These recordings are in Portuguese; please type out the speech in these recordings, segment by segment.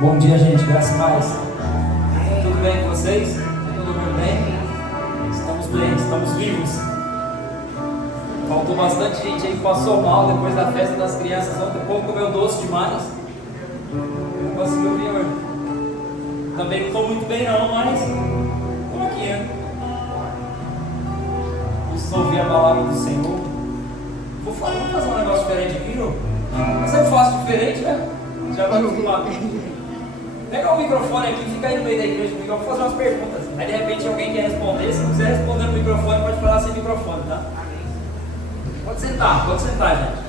Bom dia, gente, graças a Deus. Tudo bem com vocês? Todo mundo bem? Estamos bem, estamos vivos. Faltou bastante gente aí que passou mal depois da festa das crianças. Ontem o povo comeu doce demais. Não conseguiu vir hoje. Também não estou muito bem não, mas estou aqui, né? Vamos ouvir a palavra do Senhor. Vamos fazer um negócio diferente aqui, Jô? Mas eu faço diferente, né? Já vai acostumado. Pega o microfone aqui, fica aí no meio da igreja comigo, eu vou fazer umas perguntas. Aí de repente alguém quer responder, se não quiser responder no microfone, pode falar sem microfone, tá? Pode sentar, gente.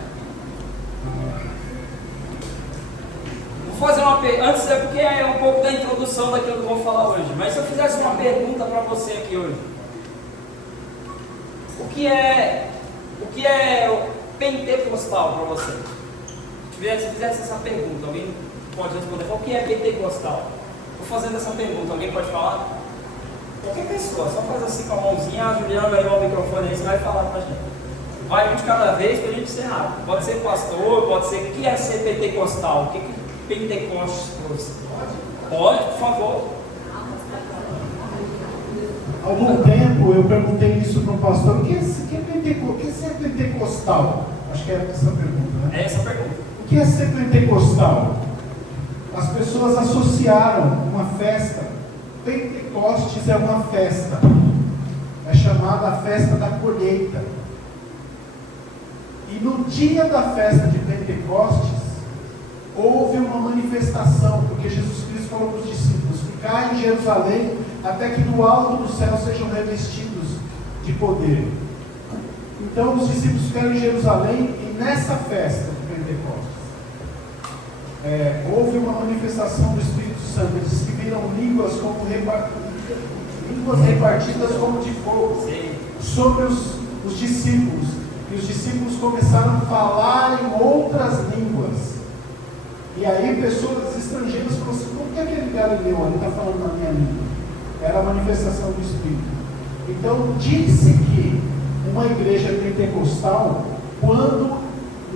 Vou fazer uma pergunta, antes é porque é um pouco da introdução daquilo que eu vou falar hoje, mas se eu fizesse uma pergunta para você aqui hoje, o que é o pentecostal para você? Se fizesse essa pergunta, alguém pode responder, o que é pentecostal? Estou fazendo essa pergunta, alguém pode falar? Qualquer pessoa, só faz assim com a mãozinha, a Juliana vai levar o microfone aí, você vai falar pra gente. Vai um de cada vez para a gente ser rápido. Pode ser pastor, pode ser. O que é ser pentecostal? O que Pentecostes trouxe? Pode, por favor. Há algum tempo eu perguntei isso para um pastor: o que é ser pentecostal? Acho que é essa a pergunta, né? É essa a pergunta. O que é ser pentecostal? As pessoas associaram uma festa. Pentecostes é uma festa. É chamada a festa da colheita. E no dia da festa de Pentecostes, houve uma manifestação, porque Jesus Cristo falou para os discípulos: ficai em Jerusalém, até que do alto do céu sejam revestidos de poder. Então os discípulos ficaram em Jerusalém, e nessa festa de Pentecostes, houve uma manifestação do Espírito Santo. Eles que viram línguas repartidas como de fogo sobre os discípulos. E os discípulos começaram a falar em outras línguas. E aí pessoas estrangeiras falaram assim: por que aquele galileu ali está falando na minha língua? Era a manifestação do Espírito. Então diz-se que uma igreja pentecostal quando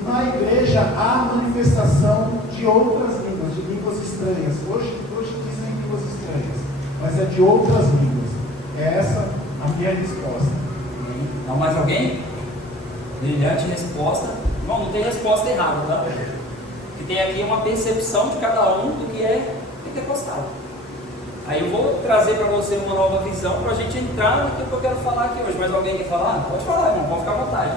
na igreja há manifestação de outras línguas, de línguas estranhas. Hoje dizem línguas estranhas, mas é de outras línguas. É essa a minha resposta. Não, mais alguém? Brilhante resposta. Bom, não tem resposta errada, tá? Que tem aqui uma percepção de cada um do que é pentecostal. Aí eu vou trazer para você uma nova visão para a gente entrar naquilo que eu quero falar aqui hoje. Mas alguém quer falar? Pode falar, irmão, pode ficar à vontade.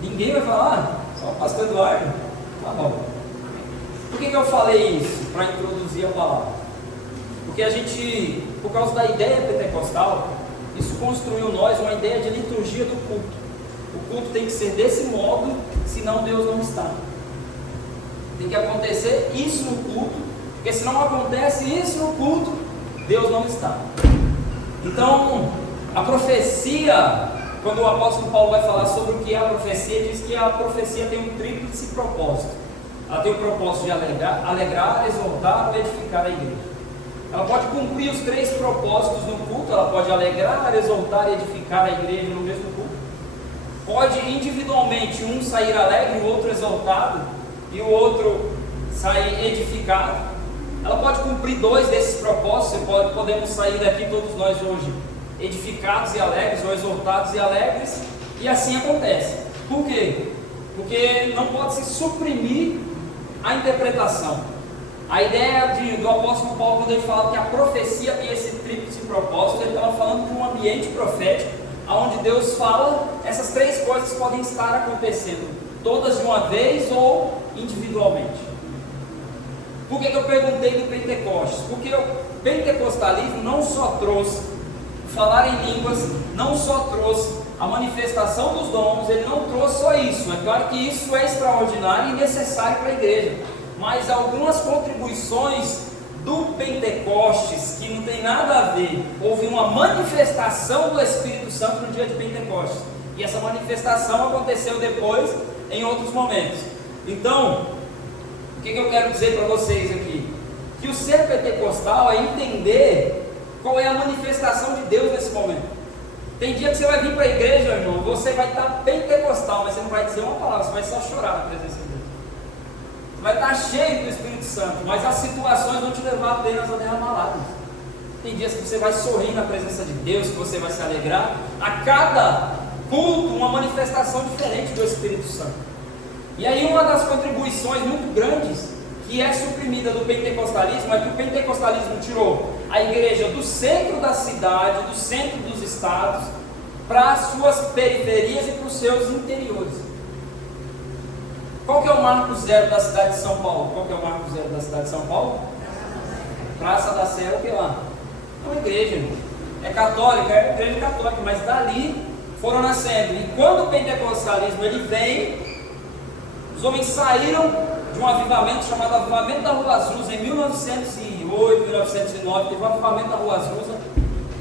Ninguém vai falar? Só o pastor Eduardo? Tá bom. Por que eu falei isso? Para introduzir a palavra. Porque a gente, por causa da ideia pentecostal, isso construiu em nós uma ideia de liturgia do culto. O culto tem que ser desse modo, senão Deus não está. Tem que acontecer isso no culto, porque se não acontece isso no culto, Deus não está. Então, a profecia, quando o apóstolo Paulo vai falar sobre o que é a profecia, diz que a profecia tem um tríplice propósito. Ela tem o propósito de alegrar, exortar ou edificar a igreja. Ela pode cumprir os três propósitos no culto. Ela pode alegrar, exortar e edificar a igreja no mesmo culto. Pode individualmente um sair alegre, o outro exaltado e o outro sair edificado. Ela pode cumprir dois desses propósitos. Podemos sair daqui todos nós hoje edificados e alegres, ou exaltados e alegres, e assim acontece. Por quê? Porque não pode se suprimir a interpretação. A ideia do apóstolo Paulo, quando ele fala que a profecia tem esse tríplice propósito, ele estava falando de um ambiente profético, onde Deus fala, essas três coisas podem estar acontecendo, todas de uma vez ou individualmente. Por que eu perguntei do Pentecostes? Porque o pentecostalismo não só trouxe falar em línguas, não só trouxe a manifestação dos dons, ele não trouxe só isso. É claro que isso é extraordinário e necessário para a igreja, mas algumas contribuições do Pentecostes que não tem nada a ver. Houve uma manifestação do Espírito Santo no dia de Pentecostes, e essa manifestação aconteceu depois em outros momentos. Então, o que eu quero dizer para vocês aqui? Que o ser pentecostal é entender qual é a manifestação de Deus nesse momento. Tem dia que você vai vir para a igreja, irmão, você vai estar pentecostal, mas você não vai dizer uma palavra, você vai só chorar na presença de Deus. vai estar cheio do Espírito Santo, mas as situações vão te levar apenas a derramar lágrimas. Tem dias que você vai sorrir na presença de Deus, que você vai se alegrar. A cada culto, uma manifestação diferente do Espírito Santo. E aí uma das contribuições muito grandes que é suprimida do pentecostalismo é que o pentecostalismo tirou a igreja do centro da cidade, do centro dos estados, para as suas periferias e para os seus interiores. Qual que é o marco zero da cidade de São Paulo? Qual que é o marco zero da cidade de São Paulo? Praça da Sé, o que lá? É uma igreja, é católica, é uma igreja católica, mas dali foram nascendo. E quando o pentecostalismo ele vem, os homens saíram de um avivamento chamado Avivamento da Rua Azusa em 1908, 1909, teve o Avivamento da Rua Azusa,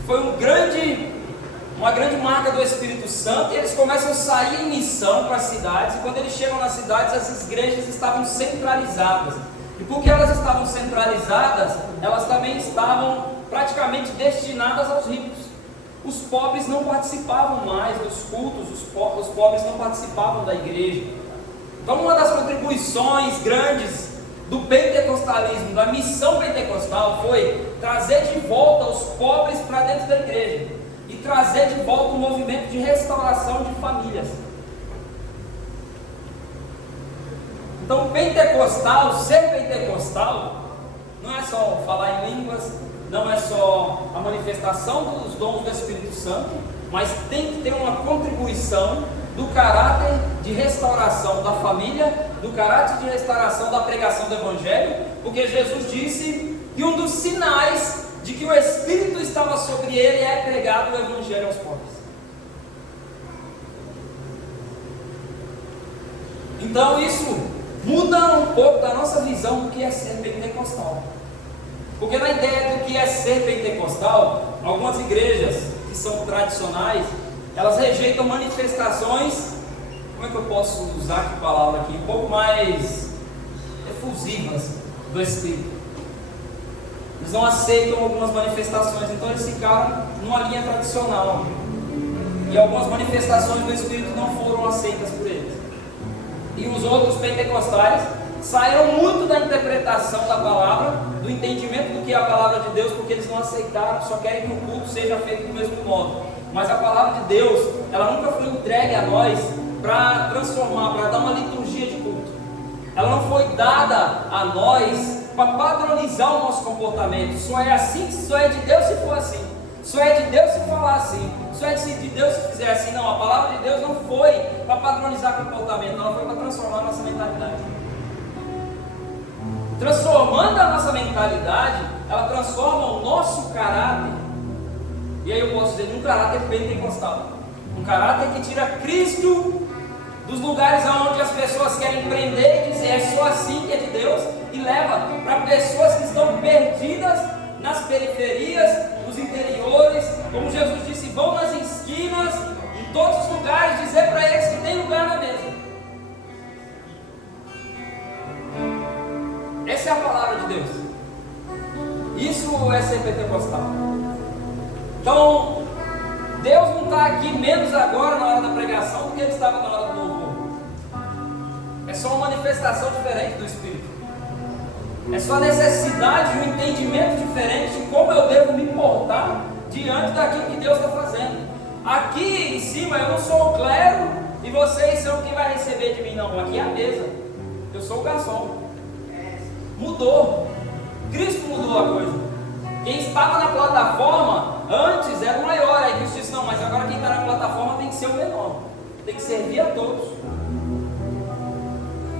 foi uma grande marca do Espírito Santo, e eles começam a sair em missão para as cidades, e quando eles chegam nas cidades, as igrejas estavam centralizadas, e porque elas estavam centralizadas, elas também estavam praticamente destinadas aos ricos. Os pobres não participavam mais dos cultos, os pobres não participavam da igreja. Então uma das contribuições grandes do pentecostalismo, da missão pentecostal, foi trazer de volta os pobres para dentro da igreja e trazer de volta um movimento de restauração de famílias. Então pentecostal, ser pentecostal, não é só falar em línguas, não é só a manifestação dos dons do Espírito Santo, mas tem que ter uma contribuição do caráter de restauração da família, do caráter de restauração da pregação do Evangelho, porque Jesus disse que um dos sinais de que o Espírito estava sobre ele é pregado o Evangelho aos pobres. Então isso muda um pouco da nossa visão do que é ser pentecostal. Porque na ideia do que é ser pentecostal, algumas igrejas que são tradicionais, elas rejeitam manifestações, como é que eu posso usar que palavra aqui, um pouco mais efusivas do Espírito. Eles não aceitam algumas manifestações, então eles ficaram numa linha tradicional. E algumas manifestações do Espírito não foram aceitas por eles. E os outros pentecostais saíram muito da interpretação da palavra, do entendimento do que é a palavra de Deus, porque eles não aceitaram, só querem que o culto seja feito do mesmo modo. Mas a palavra de Deus, ela nunca foi entregue a nós para transformar, para dar uma liturgia de culto. Ela não foi dada a nós para padronizar o nosso comportamento. Só é assim, só é de Deus se for assim. Só é de Deus se falar assim. Só é de Deus se fizer assim. Não, a palavra de Deus não foi para padronizar comportamento, ela foi para transformar a nossa mentalidade. Transformando a nossa mentalidade, ela transforma o nosso caráter. E aí eu posso dizer de um caráter pentecostal, um caráter que tira Cristo dos lugares onde as pessoas querem prender e dizer é só assim que é de Deus, e leva para pessoas que estão perdidas nas periferias, nos interiores, como Jesus disse, vão nas esquinas, em todos os lugares, dizer para eles que tem lugar na mesa. Essa é a palavra de Deus. Isso é ser pentecostal. Então, Deus não está aqui menos agora na hora da pregação do que Ele estava na hora do louvor. É só uma manifestação diferente do Espírito. É só a necessidade de um entendimento diferente de como eu devo me portar diante daquilo que Deus está fazendo. Aqui em cima eu não sou o clero e vocês são quem vai receber de mim, não. Aqui é a mesa. Eu sou o garçom. Mudou. Cristo mudou a coisa. Quem estava na plataforma antes era o maior. Aí Cristo disse, não, mas agora quem está na plataforma tem que ser o menor. Tem que servir a todos.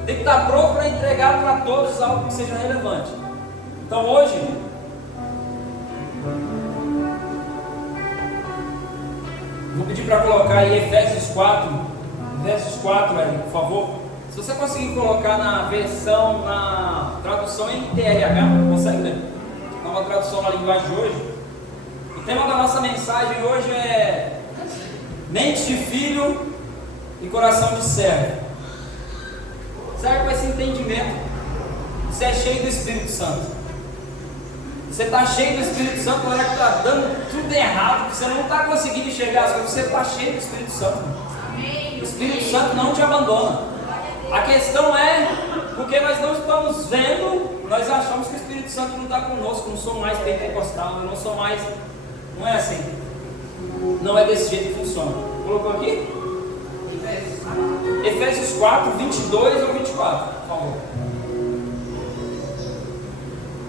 Tem que estar pronto para entregar para todos algo que seja relevante. Então hoje, vou pedir para colocar aí Efésios 4, Ellen, por favor. Se você conseguir colocar na versão, na tradução NTLH, consegue ler? Nova tradução na linguagem de hoje. O tema da nossa mensagem hoje é mente de filho e coração de servo. Serve com esse entendimento. Você é cheio do Espírito Santo. Você está cheio do Espírito Santo, não é que está dando tudo errado, que você não está conseguindo enxergar as coisas, você está cheio do Espírito Santo. O Espírito Santo não te abandona. A questão é porque nós não estamos Santo não está conosco, não sou mais pentecostal, eu não sou mais. Não é assim. Não é desse jeito que funciona. Colocou aqui? Efésios 4, 22 ou 24, por favor.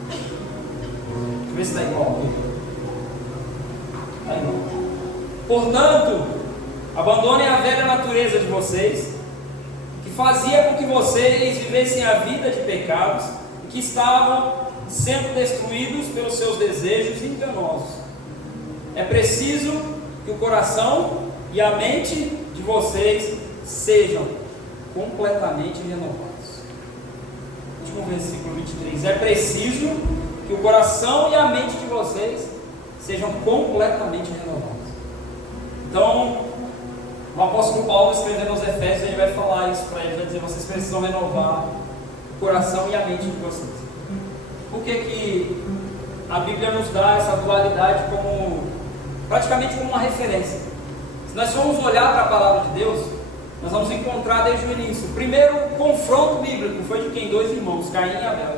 Deixa eu ver se está igual aqui. Está igual. Portanto, abandonem a velha natureza de vocês, que fazia com que vocês vivessem a vida de pecados, e que estavam sendo destruídos pelos seus desejos enganosos. É preciso que o coração e a mente de vocês sejam completamente renovados. Último versículo 23. É preciso que o coração e a mente de vocês sejam completamente renovados. Então, o apóstolo Paulo, escrevendo aos Efésios, ele vai falar isso para eles, vai dizer: vocês precisam renovar o coração e a mente de vocês. Por que a Bíblia nos dá essa dualidade praticamente como uma referência? Se nós formos olhar para a palavra de Deus, nós vamos encontrar desde o início. O primeiro confronto bíblico foi de quem? Dois irmãos, Caim e Abel.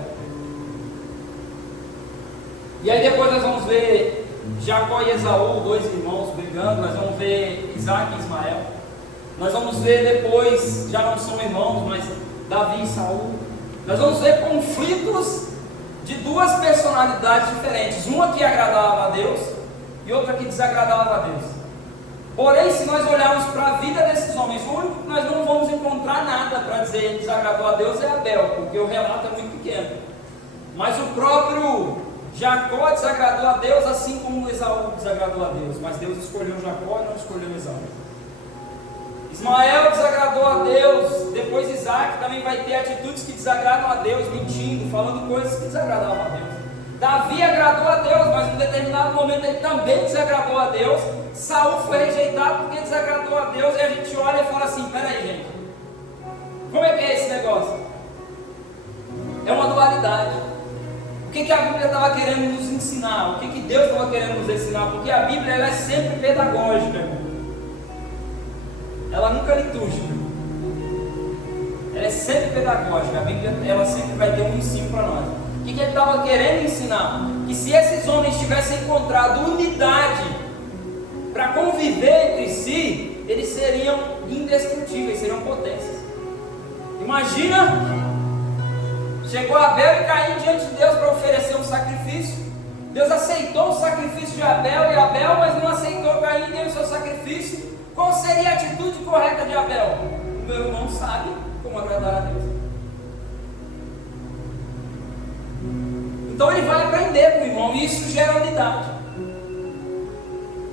E aí depois nós vamos ver Jacó e Esaú, dois irmãos brigando. Nós vamos ver Isaac e Ismael. Nós vamos ver depois, já não são irmãos, mas Davi e Saul. Nós vamos ver conflitos de duas personalidades diferentes. Uma que agradava a Deus e outra que desagradava a Deus. Porém, se nós olharmos para a vida desses homens, o único que nós não vamos encontrar nada para dizer ele desagradou a Deus é Abel, porque o relato é muito pequeno. Mas o próprio Jacó desagradou a Deus, assim como Esaú desagradou a Deus. Mas Deus escolheu Jacó e não escolheu Esaú. Ismael desagradou a Deus. Depois Isaac também vai ter atitudes que desagradam a Deus, mentindo, falando coisas que desagradavam a Deus. Davi agradou a Deus, mas em um determinado momento ele também desagradou a Deus. Saul foi rejeitado porque desagradou a Deus. E a gente olha e fala assim: peraí, gente, como é que é esse negócio? É uma dualidade. O que a Bíblia estava querendo nos ensinar? O que Deus estava querendo nos ensinar? Porque a Bíblia ela é sempre pedagógica, irmão. Ela nunca é litúrgica. Ela é sempre pedagógica. A Bíblia ela sempre vai ter um ensino para nós. O que ele estava querendo ensinar? Que se esses homens tivessem encontrado unidade para conviver entre si, eles seriam indestrutíveis, seriam potências. Imagina, chegou Abel e Caim diante de Deus para oferecer um sacrifício. Deus aceitou o sacrifício de Abel e Abel, mas não aceitou Caim e deu o seu sacrifício. Qual seria a atitude correta de Abel? O meu irmão sabe como agradar a Deus. Então ele vai aprender com o irmão, e isso gera unidade.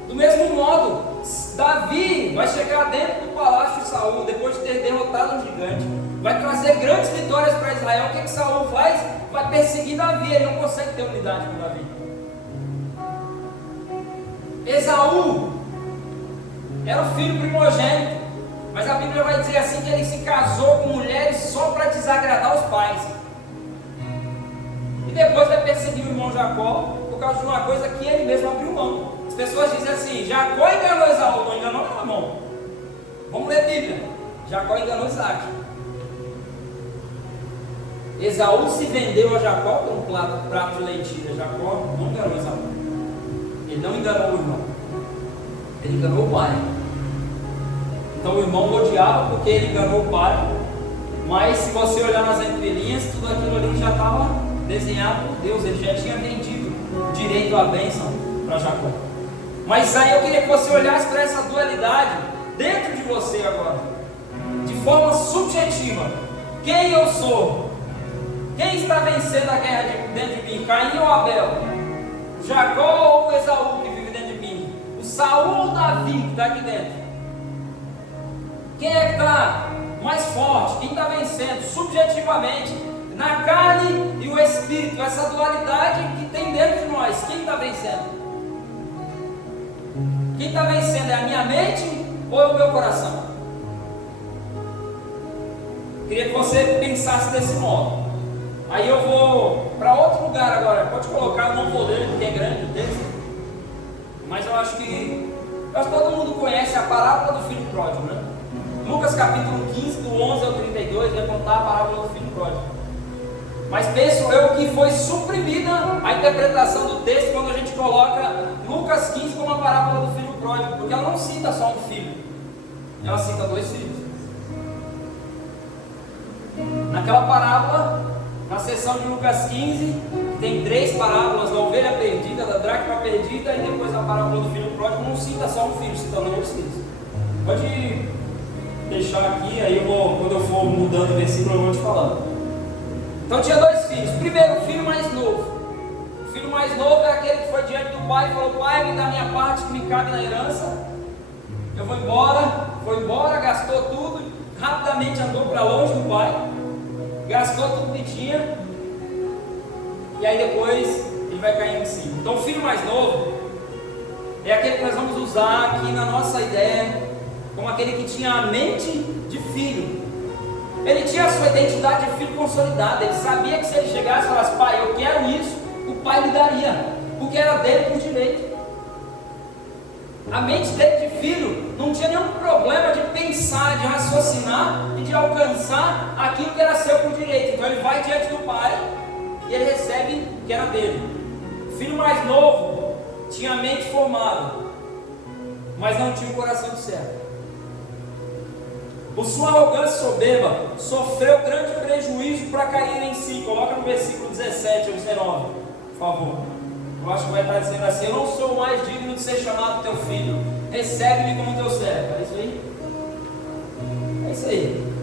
Do mesmo modo, Davi vai chegar dentro do palácio de Saul, depois de ter derrotado um gigante, vai trazer grandes vitórias para Israel. O que Saul faz? Vai perseguir Davi, ele não consegue ter unidade com Davi. Esaú era o filho primogênito, mas a Bíblia vai dizer assim que ele se casou com mulheres só para desagradar os pais. E depois vai perseguir o irmão Jacó por causa de uma coisa que ele mesmo abriu mão. As pessoas dizem assim: Jacó enganou Esaú. Não enganou, meu irmão. Vamos ler a Bíblia. Jacó enganou Isaac. Esaú se vendeu a Jacó por um prato de lentilha. Jacó não enganou Esaú. Ele não enganou o irmão. Ele enganou o pai. Então o irmão odiava porque ele enganou o pai. Mas se você olhar nas entrelinhas, tudo aquilo ali já estava desenhado por Deus. Ele já tinha vendido direito à bênção para Jacó. Mas aí eu queria que você olhasse para essa dualidade dentro de você agora, de forma subjetiva. Quem eu sou? Quem está vencendo a guerra dentro de mim? Caim ou Abel? Jacó ou Esaú que vive dentro de mim? O Saul ou Davi que está aqui dentro? Quem é que está mais forte? Quem está vencendo subjetivamente na carne e o espírito? Essa dualidade que tem dentro de nós. Quem está vencendo? Quem está vencendo é a minha mente ou é o meu coração? Queria que você pensasse desse modo. Aí eu vou para outro lugar agora. Pode colocar, eu não vou ler porque é grande o texto. Mas eu acho que todo mundo conhece a parábola do filho pródigo, né? Lucas capítulo 15, do 11 ao 32, vai contar a parábola do filho pródigo. Mas penso eu que foi suprimida a interpretação do texto quando a gente coloca Lucas 15 como a parábola do filho pródigo, porque ela não cita só um filho, ela cita 2 filhos. Naquela parábola, na seção de Lucas 15, tem 3 parábolas: da ovelha perdida, da dracma perdida, e depois a parábola do filho pródigo não cita só um filho, cita 2 filhos. Pode deixar aqui, aí quando eu for mudando o versículo eu vou te falando. Então tinha 2 filhos. Primeiro, o filho mais novo. O filho mais novo é aquele que foi diante do pai e falou: pai, me dá minha parte que me cabe na herança. Eu vou embora. Foi embora, gastou tudo, rapidamente andou para longe do pai, gastou tudo que tinha, e aí depois ele vai cair em si. Então o filho mais novo é aquele que nós vamos usar aqui na nossa ideia como aquele que tinha a mente de filho. Ele tinha a sua identidade de filho consolidada. Ele sabia que se ele chegasse e falasse: pai, eu quero isso, o pai lhe daria, porque era dele por direito. A mente dele de filho não tinha nenhum problema de pensar, de raciocinar e de alcançar aquilo que era seu por direito. Então ele vai diante do pai e ele recebe o que era dele. O filho mais novo tinha a mente formada, mas não tinha o coração de servo. Por sua arrogância soberba, sofreu grande prejuízo para cair em si. Coloca no versículo 17 ou 19, por favor. Eu acho que vai estar dizendo assim: eu não sou mais digno de ser chamado teu filho, recebe-me como teu servo. É isso aí? É isso aí.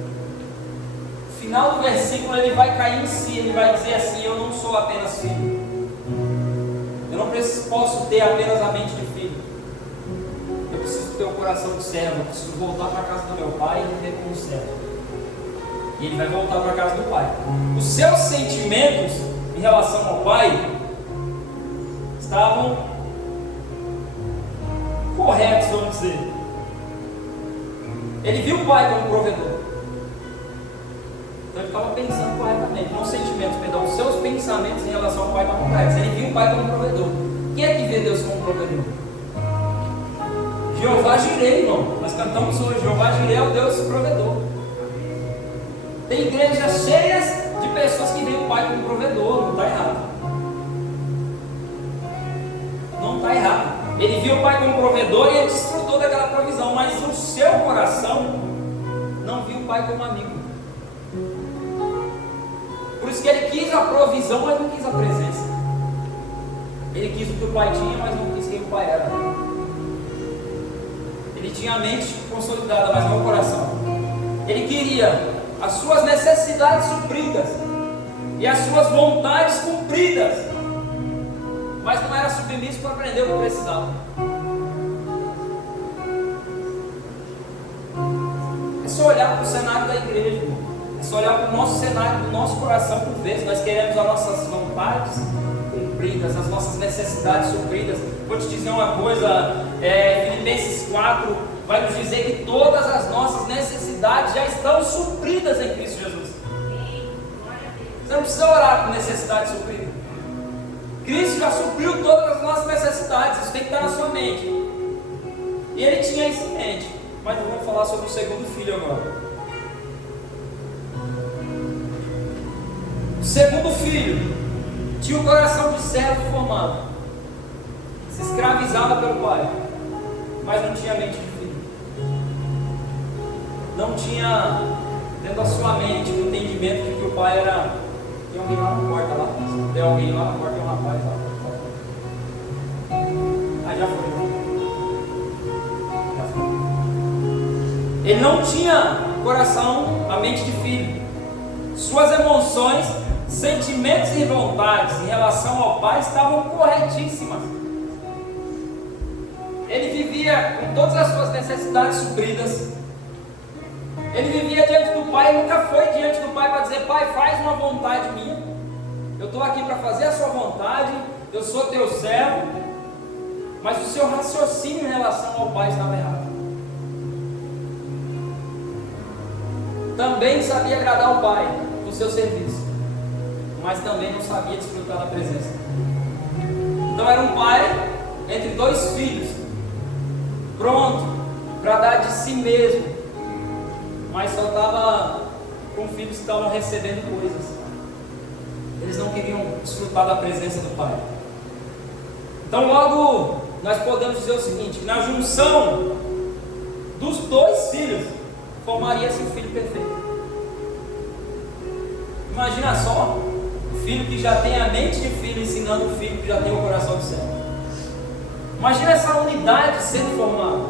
No final do versículo ele vai cair em si, ele vai dizer assim: eu não sou apenas filho, eu não posso ter apenas a mente de filho, eu preciso ter o coração de servo, eu preciso voltar para a casa do meu pai e viver como servo. E ele vai voltar para a casa do pai. Os seus sentimentos em relação ao pai estavam corretos, vamos dizer. Ele viu o pai como provedor, então ele estava pensando corretamente. Não os sentimentos, perdão, os seus pensamentos em relação ao pai estavam corretos. Ele viu o pai como provedor. Quem é que vê Deus como provedor? Jeová Jireh, irmão. Nós cantamos hoje: Jeová Jireh é o Deus provedor. Tem igrejas cheias de pessoas que veem o pai como provedor. Não está errado. Não está errado. Ele viu o pai como provedor e ele desfrutou daquela provisão, mas no seu coração não viu o pai como amigo. Por isso que ele quis a provisão, mas não quis a presença. Ele quis o que o pai tinha, mas não quis quem o pai era. Ele tinha a mente consolidada, mas não o coração. Ele queria as suas necessidades supridas e as suas vontades cumpridas, mas não era submisso para aprender o que precisava. É só olhar para o cenário da igreja, irmão. É só olhar para o nosso cenário, do nosso coração. Por vezes nós queremos as nossas vontades cumpridas, as nossas necessidades supridas. Vou te dizer uma coisa, Filipenses 4 vai nos dizer que todas as nossas necessidades já estão supridas em Cristo Jesus. Você não precisa orar por necessidade suprida. Cristo já supriu todas as nossas necessidades. Isso tem que estar na sua mente. E ele tinha isso em mente. Mas nós vamos falar sobre o segundo filho agora. O segundo filho tinha o coração de servo formado, se escravizava pelo pai, mas não tinha mente de filho. Não tinha dentro da sua mente o entendimento de que o pai era. Tem alguém lá na porta lá? Se tem alguém lá na porta, tem um rapaz lá. Ah, já foi. Ele não tinha coração, a mente de filho. Suas emoções, sentimentos e vontades em relação ao pai estavam corretíssimas. Ele vivia com todas as suas necessidades supridas. Ele vivia diante do pai, nunca foi diante do pai para dizer: pai, faz uma vontade minha. Eu estou aqui para fazer a sua vontade, eu sou teu servo. Mas o seu raciocínio em relação ao pai estava errado. Também sabia agradar o pai com seu serviço, mas também não sabia desfrutar da presença. Então era um pai entre 2 filhos, pronto para dar de si mesmo, mas só estava com filhos que estavam recebendo coisas. Eles não queriam desfrutar da presença do Pai. Então logo nós podemos dizer o seguinte, que na junção dos dois filhos, formaria-se o filho perfeito. Imagina só, o filho que já tem a mente de filho ensinando o filho que já tem o coração de servo. Imagina essa unidade sendo formada.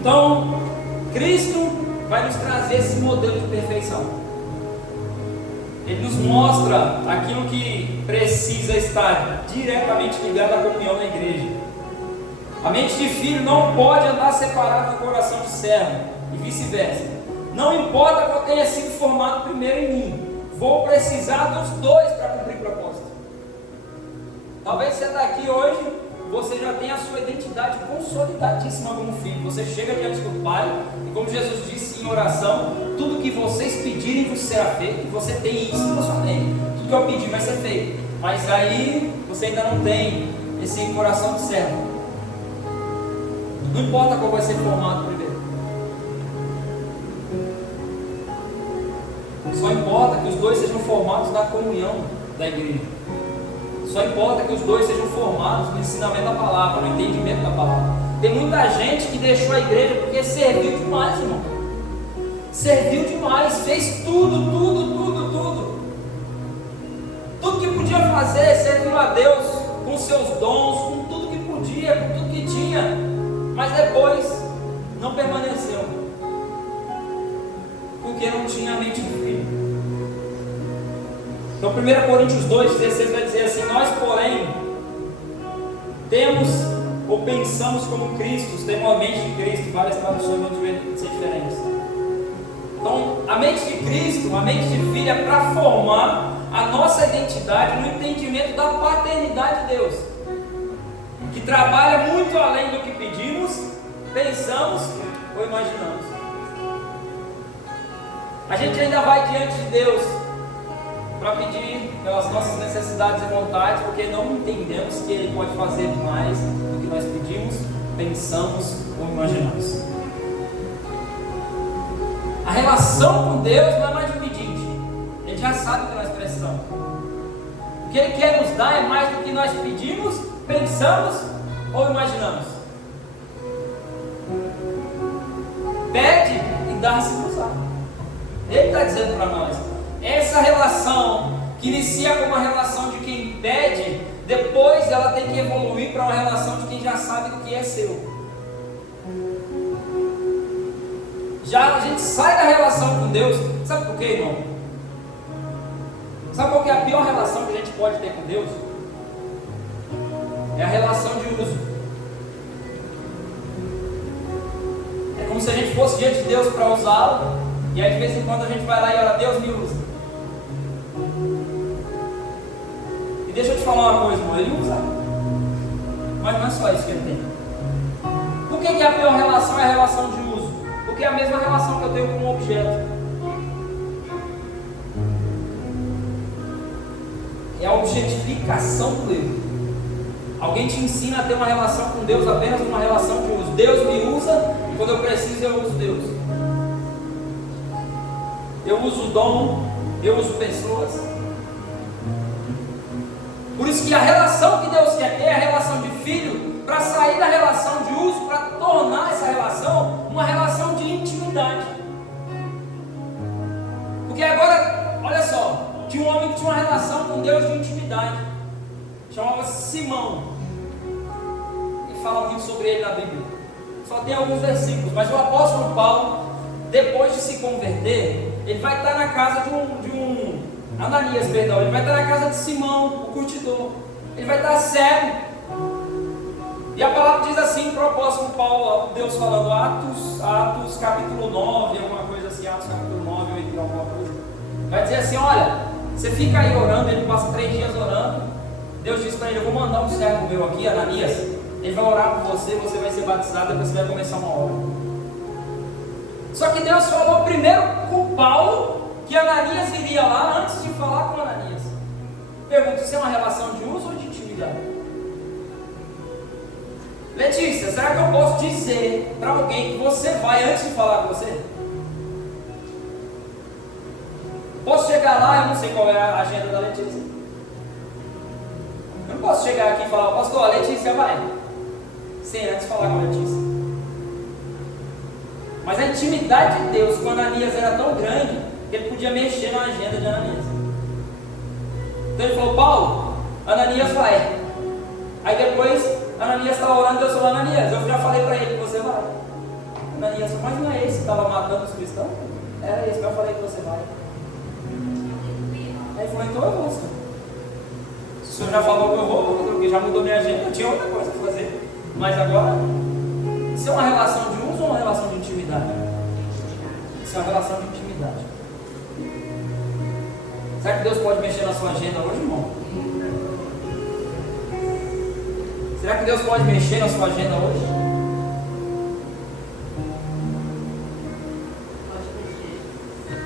Então, Cristo vai nos trazer esse modelo de perfeição. Ele nos mostra aquilo que precisa estar diretamente ligado à comunhão na igreja. A mente de filho não pode andar separada do coração de servo, e vice-versa. Não importa que eu tenha sido formado primeiro em mim, vou precisar dos dois para cumprir o propósito. Talvez você está aqui hoje, você já tenha a sua identidade consolidadíssima como filho. Você chega diante do Pai, e como Jesus disse em oração, tudo que vocês pedirem vos será feito, e você tem isso na sua mente. Tudo que eu pedir vai ser feito. Mas aí você ainda não tem esse coração de servo. Não importa qual vai ser formado primeiro. Só importa que os dois sejam formados na comunhão da igreja. Só importa que os dois sejam formados no ensinamento da palavra, no entendimento da palavra. Tem muita gente que deixou a igreja porque serviu demais, irmão. Serviu demais, fez tudo. Tudo que podia fazer, serviu a Deus com seus dons, com tudo que podia, com tudo que tinha. Mas depois não permaneceu, porque não tinha a mente do filho. Então 1 Coríntios 2,16 vai dizer assim: nós porém temos ou pensamos como Cristo, temos a mente de Cristo. Várias traduções vão ser diferentes. Então a mente de Cristo, a mente de filho, é para formar a nossa identidade no entendimento da paternidade de Deus, que trabalha muito além do que pedimos, pensamos ou imaginamos. A gente ainda vai diante de Deus para pedir pelas nossas necessidades e vontades, porque não entendemos que Ele pode fazer mais do que nós pedimos, pensamos ou imaginamos. A relação com Deus não é mais de pedinte. Ele já sabe o que nós precisamos. O que Ele quer nos dar é mais do que nós pedimos, pensamos ou imaginamos. Pede e dá-se-vos-á. Ele está dizendo para nós. Essa relação que inicia com uma relação de quem pede, depois ela tem que evoluir para uma relação de quem já sabe o que é seu. Já a gente sai da relação com Deus. Sabe por quê, irmão? Sabe qual que é a pior relação que a gente pode ter com Deus? É a relação de uso. É como se a gente fosse diante de Deus para usá-lo, e aí de vez em quando a gente vai lá e ora: Deus me usa. E deixa eu te falar uma coisa, irmão, Ele usa. Mas não é só isso que Ele tem. Por que a pior relação é a relação de uso? Porque é a mesma relação que eu tenho com um objeto. É a objetificação do eu. Alguém te ensina a ter uma relação com Deus apenas uma relação de uso. Deus me usa e quando eu preciso eu uso Deus. Eu uso dom, eu uso pessoas. Por isso que a relação que Deus quer ter é a relação de filho, para sair da relação de uso, para tornar essa relação uma relação de intimidade. Porque agora, olha só, tinha um homem que tinha uma relação com Deus de intimidade, chamava-se Simão, e fala muito sobre ele na Bíblia. Só tem alguns versículos, mas o apóstolo Paulo, depois de se converter, ele vai estar na casa Ananias, perdão, ele vai estar na casa de Simão, o curtidor. Ele vai estar cego. E a palavra diz assim, para o apóstolo Paulo, Deus falando, Atos capítulo 9, alguma coisa assim, Atos capítulo 9, ou entre alguma coisa. Vai dizer assim: olha, você fica aí orando, ele passa 3 dias orando. Deus diz para ele: eu vou mandar um servo meu aqui, Ananias, ele vai orar por você, você vai ser batizado, depois você vai começar uma obra. Só que Deus falou primeiro com Paulo que Ananias iria lá antes de falar com Ananias. Pergunto, se é uma relação de uso ou de intimidade? Letícia, será que eu posso dizer para alguém que você vai antes de falar com você? chegar lá, eu não sei qual é a agenda da Letícia. Eu não posso chegar aqui e falar, pastor, a Letícia vai. Sem antes falar com a Letícia. Mas a intimidade de Deus com Ananias era tão grande que ele podia mexer na agenda de Ananias. Então ele falou, Paulo, Ananias vai. Aí depois, Ananias estava orando, Deus falou, Ananias, eu já falei para ele que você vai. Ananias falou, mas não é esse que estava matando os cristãos? Era esse que eu falei que você vai. Aí ele falou, então eu vou, senhor. Se o senhor já falou que eu vou, porque já mudou minha agenda, eu tinha outra coisa para fazer. Mas agora, isso é uma relação de uso ou uma relação de intimidade? Isso é uma relação de intimidade. Será que Deus pode mexer na sua agenda hoje, irmão? Será que Deus pode mexer na sua agenda hoje?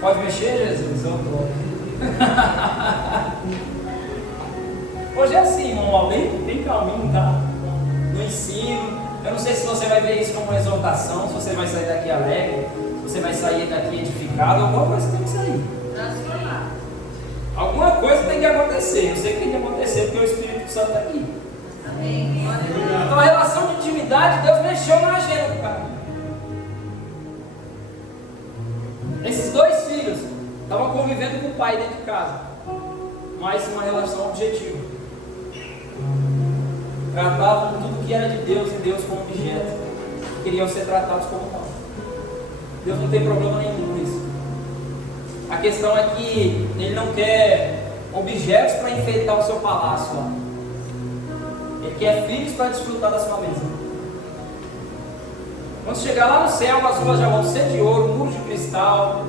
Pode mexer, Jesus? Hoje é assim, irmão, bem calminho, tá? No ensino. Eu não sei se você vai ver isso como uma exortação, se você vai sair daqui alegre, se você vai sair daqui edificado, alguma coisa tem que sair. Alguma coisa tem que acontecer. Eu sei que tem que acontecer porque o Espírito Santo está aqui. Amém. Então a relação de intimidade, Deus mexeu na agenda do cara. Esses dois filhos estavam convivendo com o pai dentro de casa, mas uma relação objetiva. Tratavam tudo que era de Deus e Deus como objeto. Queriam ser tratados como tal. Deus não tem problema nenhum com isso. A questão é que Ele não quer objetos para enfeitar o seu palácio lá. Ele quer filhos para desfrutar da sua mesa. Quando chegar lá no céu, as ruas já vão ser de ouro, muros de cristal,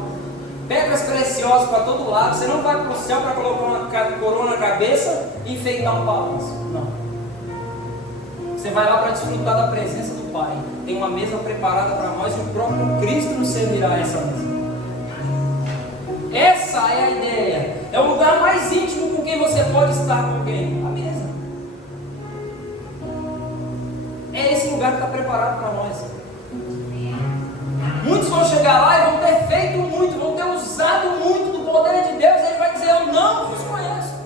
pedras preciosas para todo lado. Você não vai para o céu para colocar uma coroa na cabeça e enfeitar um palácio. Não. Você vai lá para desfrutar da presença do Pai. Tem uma mesa preparada para nós e o próprio Cristo nos servirá essa mesa. Essa é a ideia. É o lugar mais íntimo com quem você pode estar com alguém. A mesa. É esse lugar que está preparado para nós. Muitos vão chegar lá e vão ter feito muito, vão ter usado muito do poder de Deus. Ele vai dizer, eu não vos conheço.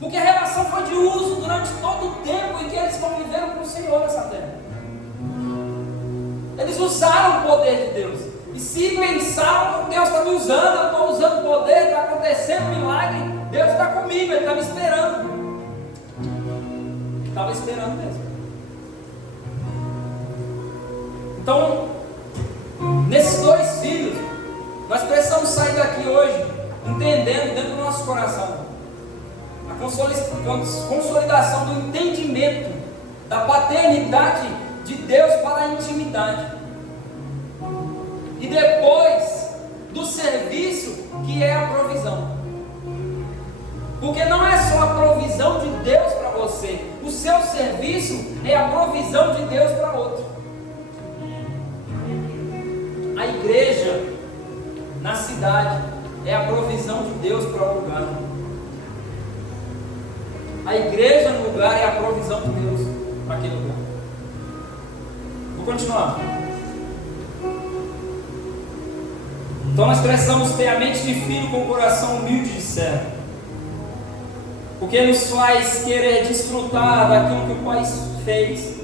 Porque a relação foi de uso durante todo o tempo em que eles conviveram com o Senhor nessa terra. Eles usaram o poder de Deus. E se pensaram, Deus está me usando, eu estou usando o poder, está acontecendo um milagre, Deus está comigo, Ele está me esperando. Estava esperando mesmo. Então, nesses dois filhos, nós precisamos sair daqui hoje, entendendo dentro do nosso coração, a consolidação do entendimento da paternidade de Deus para a intimidade. E depois do serviço, que é a provisão. Porque não é só a provisão de Deus para você, o seu serviço é a provisão de Deus para outro. A igreja na cidade é a provisão de Deus para o lugar. A igreja no lugar é a provisão de Deus para aquele lugar. Vou continuar. Então nós precisamos ter a mente de filho com o coração humilde de servo, porque nos faz querer desfrutar daquilo que o Pai fez,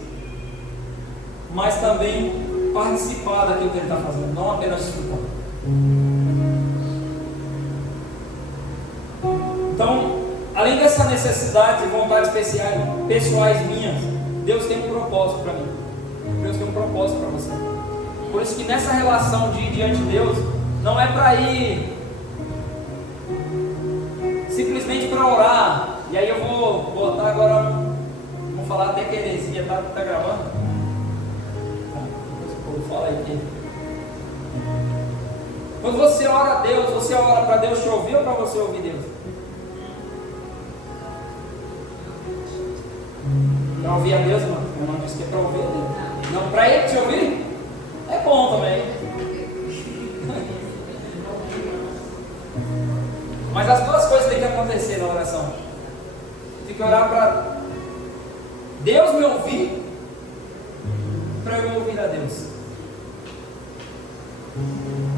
mas também participar daquilo que Ele está fazendo, não apenas desfrutar. Então, além dessa necessidade e vontades pessoais minhas, Deus tem um propósito para mim. Deus tem um propósito para você. Por isso que nessa relação de ir diante de Deus, não é para ir simplesmente para orar. E aí eu vou botar agora, vamos falar até que heresia, tá gravando? Fala aí. Quando você ora a Deus, você ora para Deus te ouvir ou para você ouvir Deus? Para ouvir a Deus, mano? Eu não disse que é para ouvir a Deus. Não, para Ele te ouvir? É bom também. Mas as duas coisas têm que acontecer na oração. Tem que orar para Deus me ouvir, para eu ouvir a Deus.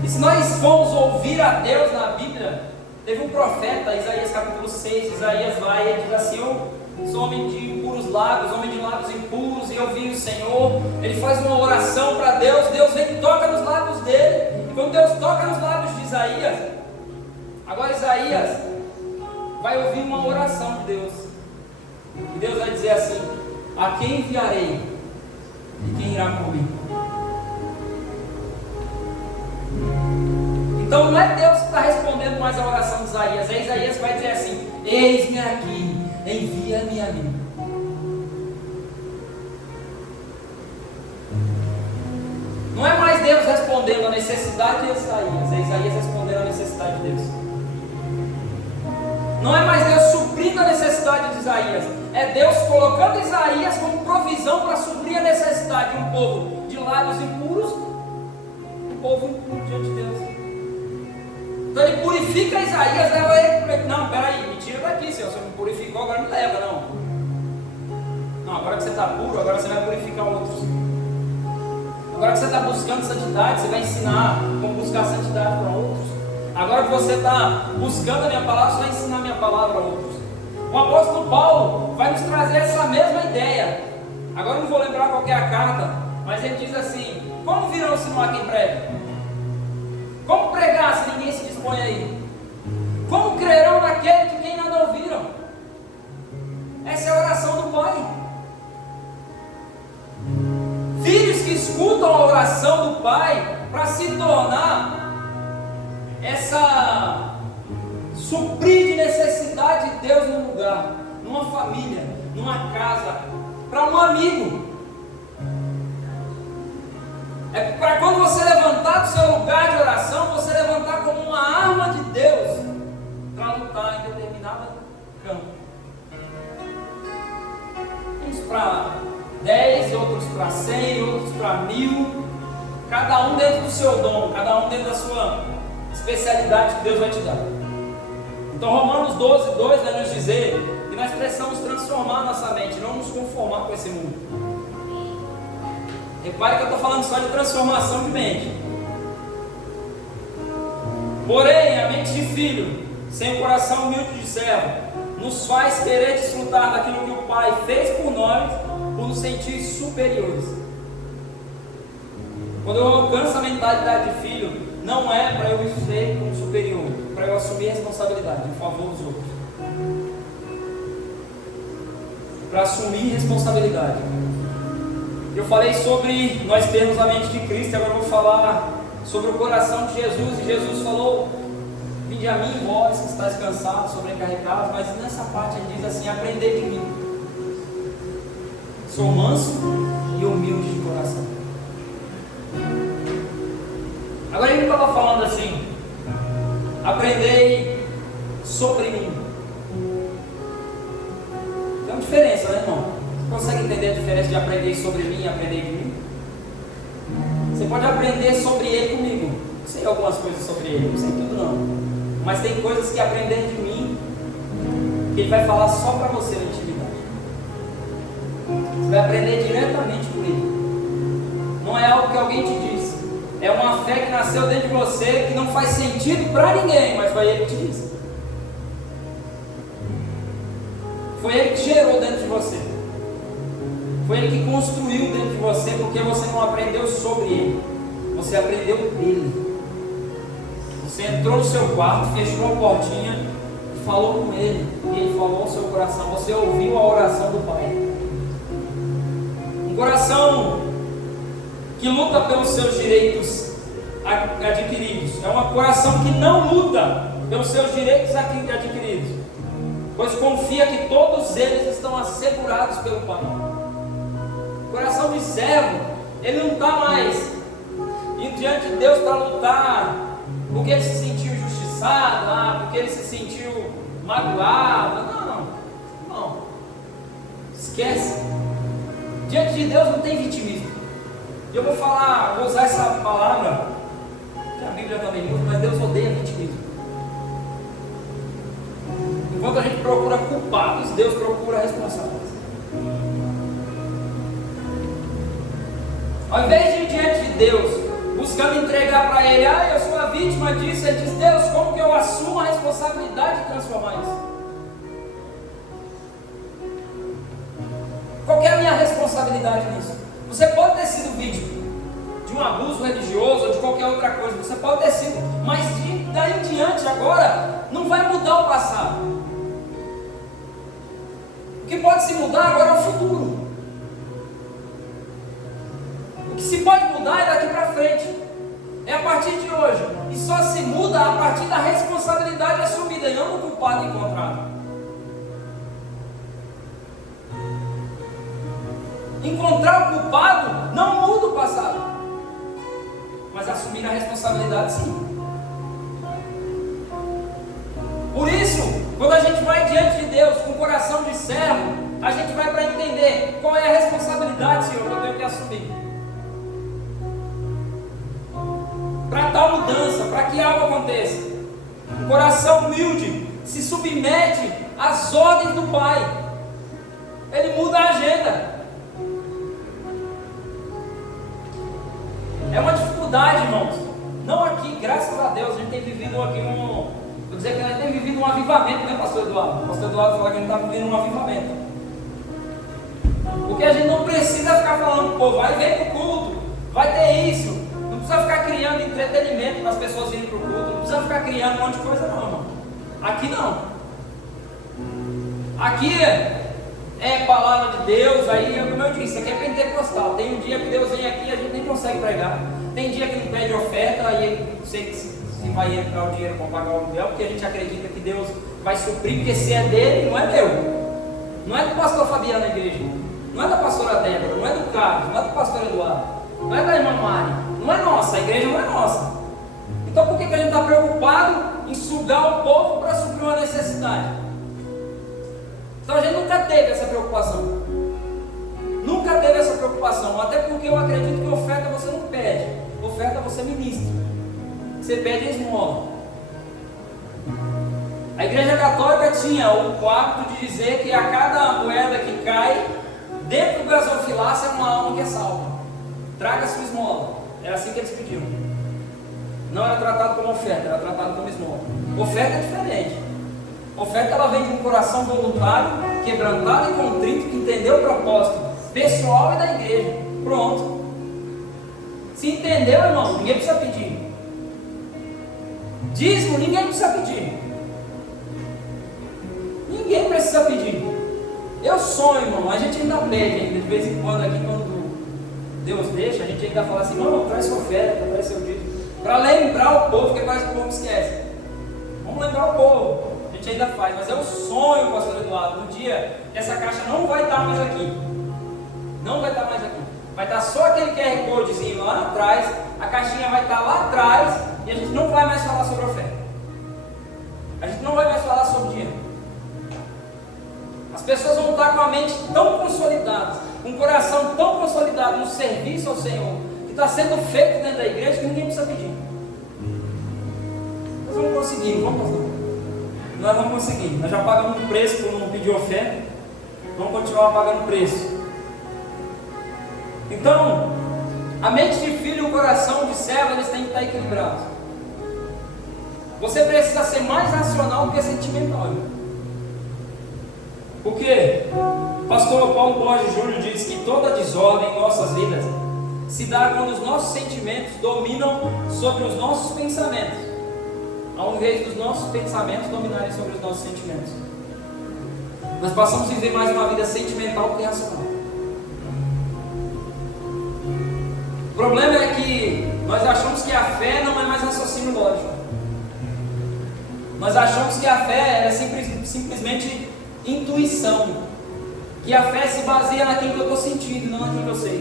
E se nós formos ouvir a Deus na Bíblia, Teve um profeta, Isaías capítulo 6, Isaías vai e diz assim: eu sou homem de impuros lábios, homem de lábios impuros, e eu vi o Senhor. Ele faz uma oração para Deus, Deus vem e toca nos lábios dele. E quando Deus toca nos lábios de Isaías, agora Isaías vai ouvir uma oração de Deus. E Deus vai dizer assim: a quem enviarei? E quem irá comigo? Então não é Deus que está respondendo mais a oração de Isaías. É Isaías que vai dizer assim: eis-me aqui, envia-me a mim. Não é mais Deus respondendo a necessidade de Isaías, é Isaías respondendo a necessidade de Deus. Não é mais Deus suprindo a necessidade de Isaías, é Deus colocando Isaías como provisão para suprir a necessidade de um povo de lábios impuros, um povo impuro diante de Deus. Então ele purifica Isaías, leva ele. Não, peraí, me tira daqui, Senhor. Você me purificou, agora me leva, não. Não, agora que você está puro, agora você vai purificar outros. Agora que você está buscando santidade, você vai ensinar como buscar santidade para outros. Agora que você está buscando a minha palavra, você vai ensinar a minha palavra a outros. O apóstolo Paulo vai nos trazer essa mesma ideia. Agora eu não vou lembrar qual é a carta, mas ele diz assim: como virão se não há quem pregue? Como pregar se ninguém se dispõe aí? Como crerão naquele de quem nada ouviram? Essa é a oração do Pai. Filhos que escutam a oração do Pai para se tornar essa suprir de necessidade de Deus num lugar, numa família, numa casa, para um amigo. É para quando você levantar do seu lugar de oração, você levantar como uma arma de Deus para lutar em determinado campo. Uns para 10, outros para 100, outros para 1000. Cada um dentro do seu dom, cada um dentro da sua especialidade que Deus vai te dar. Então Romanos 12:2 vai nos dizer que nós precisamos transformar nossa mente, não nos conformar com esse mundo. Repare que eu estou falando só de transformação de mente. Porém, a mente de filho, sem o coração humilde de servo, nos faz querer desfrutar daquilo que o Pai fez por nós, por nos sentir superiores. Quando eu alcanço a mentalidade de filho, não é para eu ser como superior, para eu assumir responsabilidade em favor dos outros. Para assumir responsabilidade. Eu falei sobre nós termos a mente de Cristo, agora eu vou falar sobre o coração de Jesus. E Jesus falou: vinde a mim, vós que estáis cansados, sobrecarregados. Mas nessa parte ele diz assim: aprendei de mim. Sou manso e humilde de coração. Agora ele estava falando assim: aprendei sobre mim. Tem uma diferença, né, irmão? Você consegue entender a diferença de aprender sobre mim e aprender de mim? Você pode aprender sobre ele comigo. Eu sei algumas coisas sobre ele, não sei tudo não. Mas tem coisas que aprender de mim, que ele vai falar só para você na intimidade. Você vai aprender diretamente com ele. Não é algo que alguém te disse. É uma fé que nasceu dentro de você, que não faz sentido para ninguém, mas foi ele que te disse. Foi ele que gerou dentro de você. Foi ele que construiu dentro de você, porque você não aprendeu sobre ele, você aprendeu dele. Você entrou no seu quarto, fechou a portinha e falou com ele, e ele falou ao seu coração. Você ouviu a oração do Pai. Um coração que luta pelos seus direitos adquiridos. É um coração que não luta pelos seus direitos adquiridos, pois confia que todos eles estão assegurados pelo Pai. Coração de servo, ele não está mais indo diante de Deus para lutar porque ele se sentiu injustiçado, porque ele se sentiu magoado. Não. Esquece. Diante de Deus não tem vitimismo. E eu vou usar essa palavra, que a Bíblia também usa, mas Deus odeia vitimismo. Enquanto a gente procura culpados, Deus procura responsáveis. Ao invés de ir diante de Deus, buscando entregar para Ele: eu sou a vítima disso, ele diz: Deus, como que eu assumo a responsabilidade de transformar isso? Qual que é a minha responsabilidade nisso? Você pode ter sido vítima de um abuso religioso ou de qualquer outra coisa, você pode ter sido, mas daí em diante agora não vai mudar o passado. O que pode se mudar agora é o futuro. O que se pode mudar é daqui para frente, é a partir de hoje, e só se muda a partir da responsabilidade assumida e não do culpado encontrado. Encontrar o culpado não muda o passado, mas assumir a responsabilidade sim. Por isso, quando a gente vai diante de Deus com o coração de servo, a gente vai para entender qual é a responsabilidade, Senhor, que eu tenho que assumir para tal mudança, para que algo aconteça. O coração humilde se submete às ordens do Pai, ele muda a agenda. É uma dificuldade, irmãos. Não aqui, graças a Deus, a gente tem vivido aqui vou dizer que a gente tem vivido um avivamento, né, pastor Eduardo? O pastor Eduardo fala que a gente está vivendo um avivamento. Porque a gente não precisa ficar falando, pô, vai vir para o culto, vai ter isso. Não precisa ficar criando entretenimento para as pessoas irem para o culto. Não precisa ficar criando um monte de coisa, não, irmão. Aqui não. Aqui é palavra de Deus, aí, como eu disse, aqui é pentecostal. Tem um dia que Deus vem aqui e a gente nem consegue pregar. Tem dia que não pede oferta, aí não sei se vai entrar o dinheiro para pagar o aluguel, porque a gente acredita que Deus vai suprir, porque se é dele, não é meu. Não é do pastor Fabiano na igreja, não é da pastora Débora, não é do Carlos, não é do pastor Eduardo, não é da irmã Mari, não é nossa, a igreja não é nossa. Então por que a gente está preocupado em sugar o povo para suprir uma necessidade? Então a gente nunca teve essa preocupação. Nunca teve essa preocupação. Até porque eu acredito que oferta você não pede. Oferta você ministra. Você pede esmola. A igreja católica tinha o hábito de dizer que a cada moeda que cai dentro do gasofilácio é uma alma que é salva. Traga sua esmola. Era assim que eles pediam. Não era tratado como oferta, era tratado como esmola. Oferta é diferente. Oferta ela vem de um coração voluntário, quebrantado e contrito, que entendeu o propósito pessoal e da igreja. Pronto. Se entendeu, irmão, ninguém precisa pedir. Dízimo, ninguém precisa pedir. Ninguém precisa pedir. Eu sonho, irmão, a gente ainda pede ainda, de vez em quando aqui, quando Deus deixa, a gente ainda fala assim, não, traz sua oferta, traz seu dízimo, para lembrar o povo, porque parece que o povo esquece. Vamos lembrar o povo. A gente ainda faz, mas é um sonho, pastor Eduardo, no dia que essa caixa não vai estar mais aqui. Não vai estar mais aqui. Vai estar só aquele QR Codezinho lá atrás, a caixinha vai estar lá atrás, e a gente não vai mais falar sobre oferta. A gente não vai mais falar sobre dinheiro. As pessoas vão estar com a mente tão consolidada, com o coração tão consolidado no serviço ao Senhor, que está sendo feito dentro da igreja, que ninguém precisa pedir. Nós vamos conseguir, vamos fazer. Nós vamos conseguir. Nós já pagamos um preço por não pedir oferta, vamos continuar pagando preço. Então, a mente de filho e o coração de servo, eles têm que estar equilibrados. Você precisa ser mais racional do que sentimental. Por quê? O pastor Paulo Borges Júnior diz que toda desordem em nossas vidas se dá quando os nossos sentimentos dominam sobre os nossos pensamentos, ao invés dos nossos pensamentos dominarem sobre os nossos sentimentos. Nós passamos a viver mais uma vida sentimental do que racional. O problema é que nós achamos que a fé não é mais raciocínio lógico. Nós achamos que a fé é simplesmente intuição. Que a fé se baseia naquilo que eu estou sentindo e não naquilo que eu sei.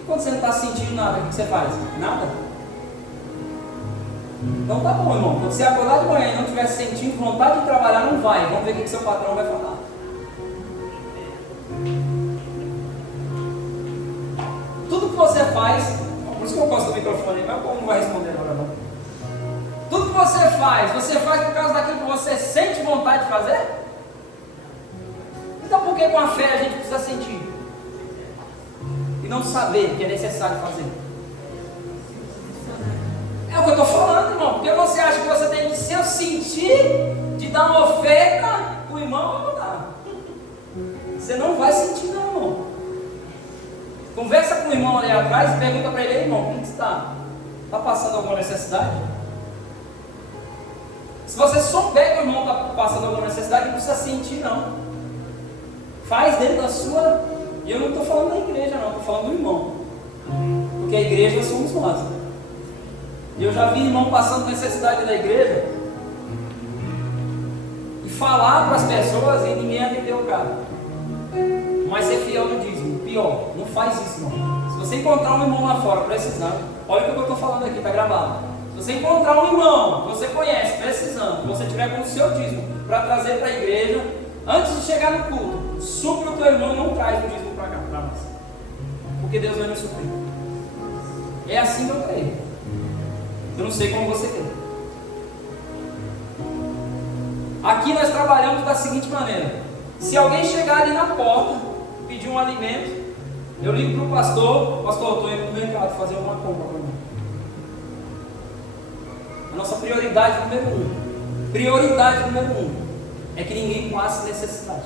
E quando você não está sentindo nada, o que você faz? Nada? Então tá bom, irmão. Quando você acordar de manhã e não estiver sentindo vontade de trabalhar, não vai. Vamos ver o que seu patrão vai falar. Tudo que você faz, por isso que eu gosto do microfone, mas o povo não vai responder agora não. Tudo que você faz por causa daquilo que você sente vontade de fazer? Então por que com a fé a gente precisa sentir? E não saber que é necessário fazer? sentir de dar uma oferta para o irmão, eu vou dar. Você não vai sentir não, irmão. Conversa com o irmão ali atrás e pergunta para ele: irmão, como que está? Está passando alguma necessidade? Se você souber que o irmão está passando alguma necessidade, não precisa sentir não. Faz dentro da sua... E eu não estou falando da igreja não, estou falando do irmão. Porque a igreja somos nós. E eu já vi irmão passando necessidade da igreja e falar para as pessoas e ninguém atendeu o cara. Mas ser fiel no dízimo. Pior, não faz isso, irmão. Se você encontrar um irmão lá fora precisando, olha o que eu estou falando aqui, está gravado. Se você encontrar um irmão que você conhece precisando, que você tiver com o seu dízimo para trazer para a igreja, antes de chegar no culto, supre o teu irmão, não traz o dízimo para cá, para nós. Porque Deus vai nos suprir. É assim que eu creio. Eu não sei como você quer. Aqui nós trabalhamos da seguinte maneira: se alguém chegar ali na porta, pedir um alimento, eu ligo para o pastor: pastor, estou indo no mercado fazer uma compra para mim. A nossa prioridade número um, é que ninguém passe necessidade.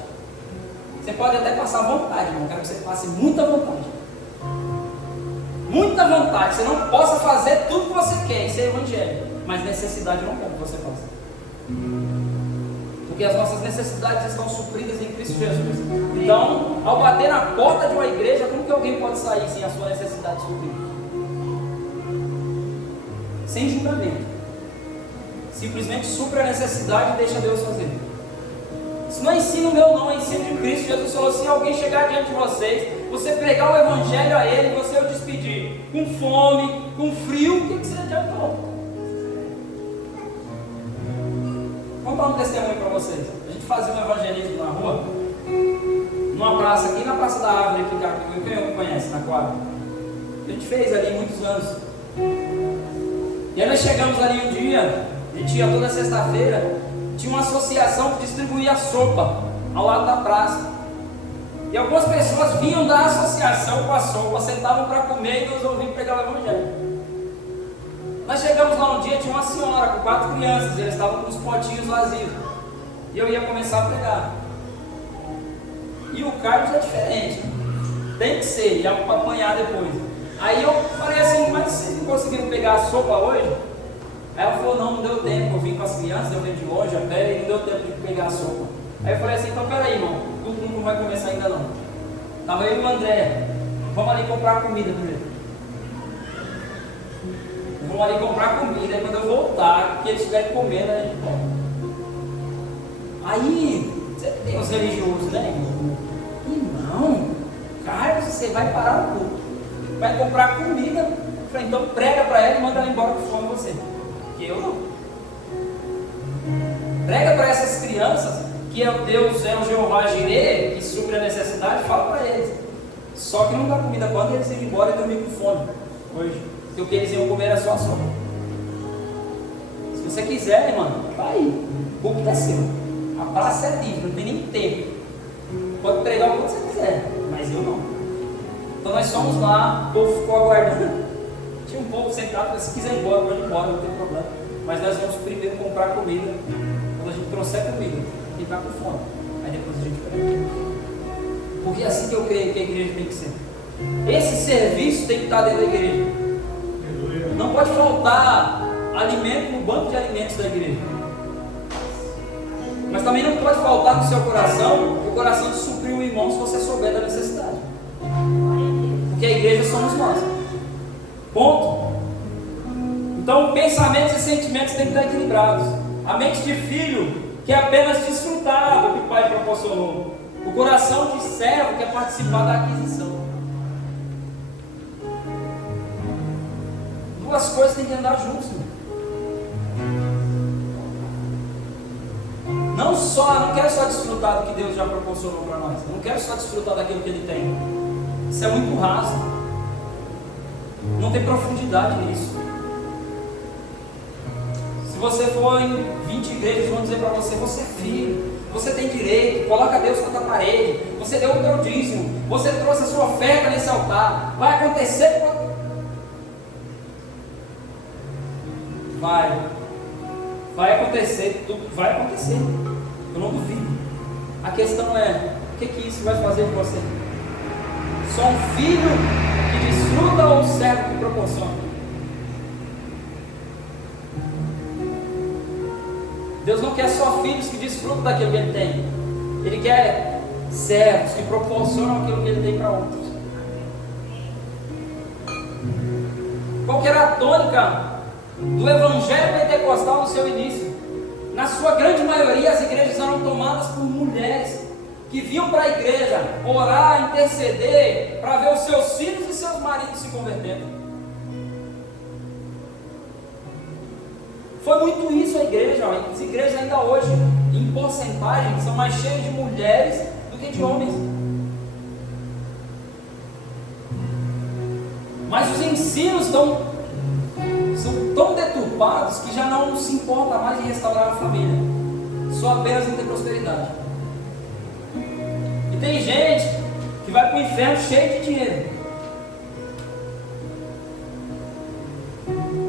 Você pode até passar vontade, irmão. Quero que você passe muita vontade. Muita vontade. Você não possa fazer tudo que você quer, isso é evangelho. Mas necessidade eu não quero que você faça. Porque as nossas necessidades estão supridas em Cristo Jesus. Então, ao bater na porta de uma igreja, como que alguém pode sair sem a sua necessidade suprida? Sem julgamento. Simplesmente supre a necessidade e deixa Deus fazer. Isso não é ensino meu não, é ensino de Cristo. Jesus falou: se alguém chegar diante de vocês, você pregar o evangelho a ele, você o despedir com fome, com frio, o que você adiantou? Vou contar um testemunho para vocês. A gente fazia um evangelismo na rua, numa praça aqui, na Praça da Árvore, quem conhece, na quadra. A gente fez ali muitos anos. E aí nós chegamos ali um dia, a gente ia toda sexta-feira, tinha uma associação que distribuía sopa ao lado da praça. E algumas pessoas vinham da associação com a sopa, sentavam para comer e nos ouviam pregar o evangelho. Nós chegamos lá um dia, tinha uma senhora com 4 crianças, e eles estavam com os potinhos vazios. E eu ia começar a pregar. E o Carlos é diferente, tem que ser, ia para apanhar depois. Aí eu falei assim: mas vocês não conseguiram pegar a sopa hoje? Aí ela falou: não deu tempo, eu vim com as crianças, eu venho de longe a pé e não deu tempo de pegar a sopa. Aí eu falei assim: então peraí, irmão, o culto não vai começar ainda não. Estava eu e o André, vamos ali comprar comida primeiro. Vamos ali comprar comida, aí quando eu voltar, que eles estiverem comendo, a gente come. Aí, você tem os religiosos, né, irmão? Irmão, Carlos, você vai parar o culto, vai comprar comida. Eu falei: então prega para ela e manda ela embora com fome você. Que eu não. Prega para essas crianças que é o Deus, é o Jeová Jireh, que supre a necessidade, fala para eles. Só que não dá comida quando eles irem embora e dormir com fome hoje. Porque o que eles iam comer era só a sopa. Se você quiser, irmão, vai. O culto é seu. A praça é livre, não tem nem tempo. Pode pregar o que você quiser, mas eu não. Então nós fomos lá, o povo ficou aguardando. Tinha um povo sentado, se quiser ir embora, pode ir embora, não tem problema. Mas nós vamos primeiro comprar comida. Quando a gente trouxer comida, quem está com fome, aí depois a gente prega. Porque é assim que eu creio que a igreja tem que ser. Esse serviço tem que estar dentro da igreja. Não pode faltar alimento no banco de alimentos da igreja. Mas também não pode faltar no seu coração o coração de suprir o irmão se você souber da necessidade. Porque a igreja somos nós. Ponto. Então pensamentos e sentimentos têm que estar equilibrados. A mente de filho quer apenas desfrutar do que o pai proporcionou. O coração de servo quer participar da aquisição. Duas coisas têm que andar juntas. Não quero só desfrutar do que Deus já proporcionou para nós. Eu não quero só desfrutar daquilo que Ele tem. Isso é muito raso. Não tem profundidade nisso. Se você for em 20 igrejas, vão dizer para você: você é filho, você tem direito, coloca Deus contra a parede, você deu o teu dízimo, você trouxe a sua oferta nesse altar, vai acontecer quando... Vai. Vai acontecer, tudo vai acontecer. Eu não duvido. A questão é, o que isso vai fazer com você? Só um filho que desfruta ou um servo que proporciona? Deus não quer só filhos que desfrutam daquilo que Ele tem. Ele quer servos que proporcionam aquilo que Ele tem para outros. Qual que era a tônica do evangelho pentecostal no seu início? Na sua grande maioria, as igrejas eram tomadas por mulheres que vinham para a igreja orar, interceder, para ver os seus filhos e seus maridos se convertendo. Foi muito isso a igreja. As igrejas ainda hoje, em porcentagem, são mais cheias de mulheres do que de homens. Mas os ensinos são tão deturpados que já não se importa mais em restaurar a família, só apenas em ter prosperidade. E tem gente que vai para o inferno cheio de dinheiro,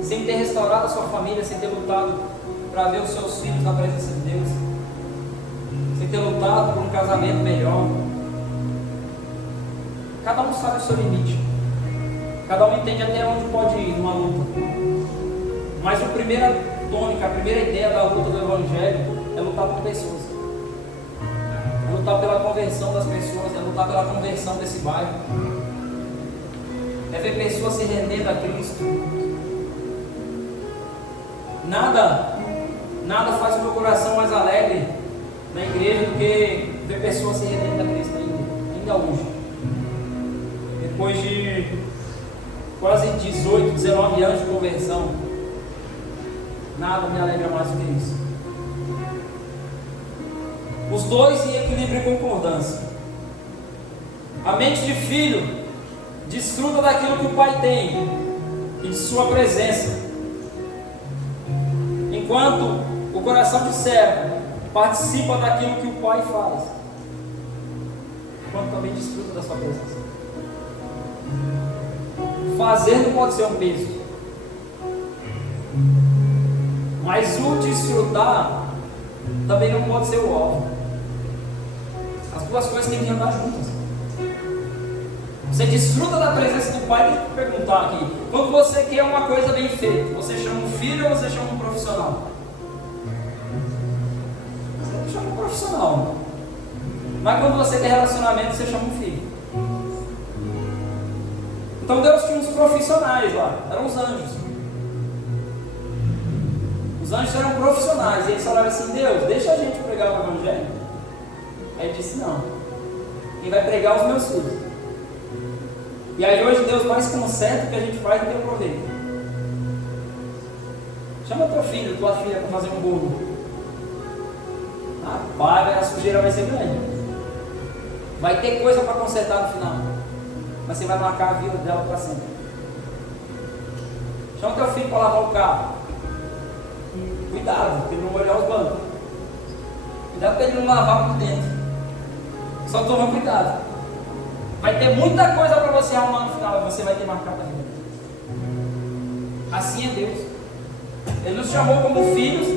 sem ter restaurado a sua família, sem ter lutado para ver os seus filhos na presença de Deus, sem ter lutado por um casamento melhor. Cada um sabe o seu limite, cada um entende até onde pode ir numa luta. Mas a primeira tônica, a primeira ideia da luta do Evangelho é lutar por pessoas, é lutar pela conversão das pessoas, é lutar pela conversão desse bairro, é ver pessoas se rendendo a Cristo. Nada faz o meu coração mais alegre na igreja do que ver pessoas se rendendo a Cristo ainda hoje. Depois de quase 18, 19 anos de conversão, nada me alegra mais do que isso. Os dois em equilíbrio e concordância. A mente de filho desfruta daquilo que o pai tem e de sua presença, enquanto o coração de servo participa daquilo que o pai faz, enquanto também desfruta da sua presença. Fazer não pode ser um peso, mas o desfrutar também não pode ser o alvo. As duas coisas têm que andar juntas. Você desfruta da presença do pai. Deixa eu te perguntar aqui, quando você quer uma coisa bem feita, você chama um filho ou você chama um profissional? Você chama um profissional. Mas quando você quer relacionamento, você chama um filho. Então Deus tinha uns profissionais lá, eram os anjos. Os anjos eram profissionais, e eles falaram assim: Deus, deixa a gente pregar o Evangelho. Aí ele disse: não, quem vai pregar os meus filhos. E aí hoje Deus mais conserta o que a gente faz do que aproveita. Chama teu filho, tua filha para fazer um bolo. Rapaz, a sujeira vai ser grande. Vai ter coisa para consertar no final, mas você vai marcar a vida dela para sempre. Chama teu filho para lavar o carro. Cuidado, para ele não molhar os bancos. Cuidado para ele não lavar por dentro. Só toma cuidado. Vai ter muita coisa para você arrumar no final, e você vai ter marcado a vida. Assim é Deus. Ele nos chamou como filhos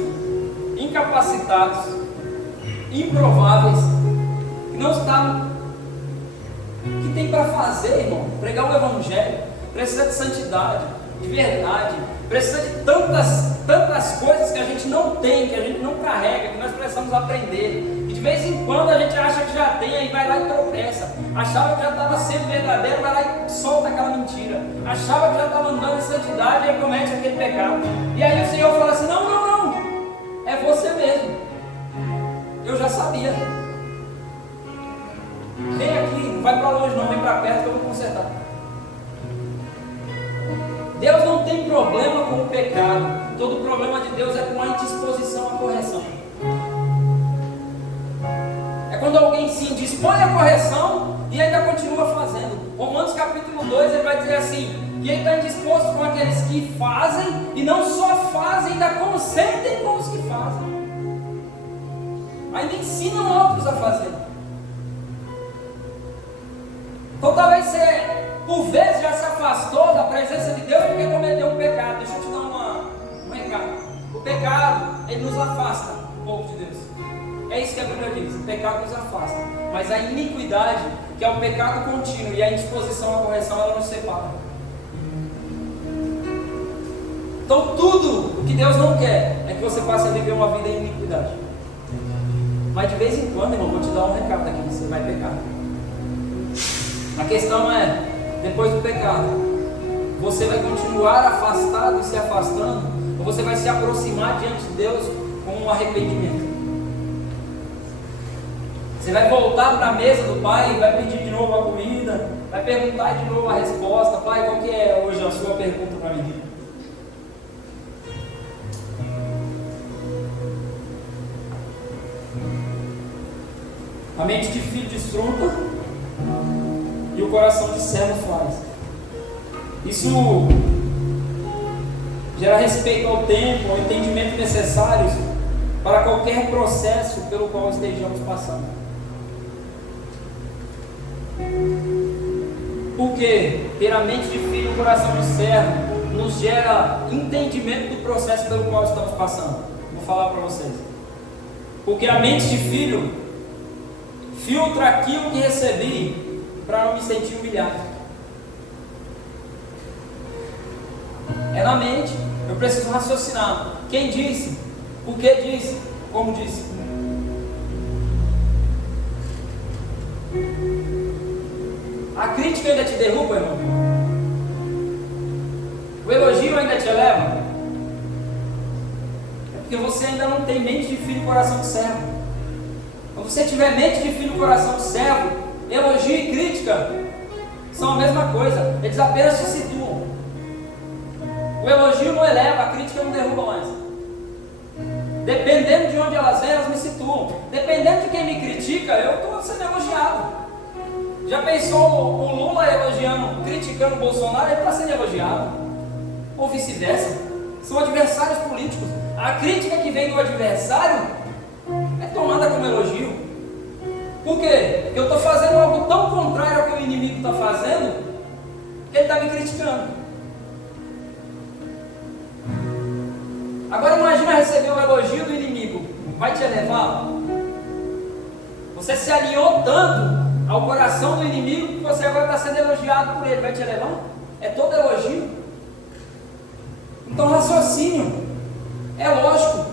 incapacitados, improváveis, que não estavam. O que tem para fazer, irmão? Pregar o Evangelho precisa de santidade, de verdade, precisa de tantas coisas que a gente não tem, que a gente não carrega, que nós precisamos aprender. E de vez em quando a gente acha que já tem, aí vai lá e tropeça. Achava que já estava sendo verdadeiro, vai lá e solta aquela mentira. Achava que já estava andando em santidade e aí comete aquele pecado. E aí o Senhor fala assim: não, é você mesmo. Eu já sabia. Vem aqui, não vai para longe não, vem para perto que eu vou consertar. Deus não tem problema com o pecado. Todo problema de Deus é com a indisposição à correção. É quando alguém se indispõe à correção e ainda continua fazendo. Romanos capítulo 2, ele vai dizer assim: que ele está indisposto com aqueles que fazem, e não só fazem, ainda consentem com os que fazem. Ainda ensinam outros a fazer. Então talvez você, por vezes, já se afastou da presença de Deus porque cometeu um pecado. Deixa eu te dar um recado. O pecado ele nos afasta um pouco de Deus. É isso que a Bíblia diz, o pecado nos afasta. Mas a iniquidade, que é o pecado contínuo, e a indisposição à correção, ela nos separa. Então tudo o que Deus não quer é que você passe a viver uma vida em iniquidade. Mas de vez em quando, irmão, vou te dar um recado aqui, você vai pecar. A questão é, depois do pecado, você vai continuar afastado e se afastando, ou você vai se aproximar diante de Deus com um arrependimento. Você vai voltar para a mesa do Pai e vai pedir de novo a comida, vai perguntar de novo a resposta. Pai, qual que é hoje a sua pergunta para mim? A mente de filho desfruta e o coração de servo faz. Isso gera respeito ao tempo, ao entendimento necessários para qualquer processo pelo qual estejamos passando. Porque ter a mente de filho e o coração de servo nos gera entendimento do processo pelo qual estamos passando. Vou falar para vocês. Porque a mente de filho filtra aquilo que recebi para não me sentir humilhado. É na mente. Eu preciso raciocinar. Quem disse? Por que disse? Como disse? A crítica ainda te derruba, irmão? O elogio ainda te eleva? É porque você ainda não tem mente de filho e coração de servo. Quando você tiver mente de filho e coração de servo, elogio e crítica são a mesma coisa. Eles apenas se situam. O elogio não eleva, a crítica não derruba mais. Dependendo de onde elas vêm, elas me situam. Dependendo de quem me critica, eu estou sendo elogiado. Já pensou o Lula elogiando, criticando o Bolsonaro? Ele está sendo elogiado. Ou vice-versa. São adversários políticos. A crítica que vem do adversário é tomada como elogio. Por quê? Porque eu estou fazendo algo tão contrário ao que o inimigo está fazendo, que ele está me criticando. Agora imagina receber o elogio do inimigo. Vai te elevar? Você se alinhou tanto ao coração do inimigo que você agora está sendo elogiado por ele. Vai te elevar? É todo elogio. Então raciocínio. É lógico.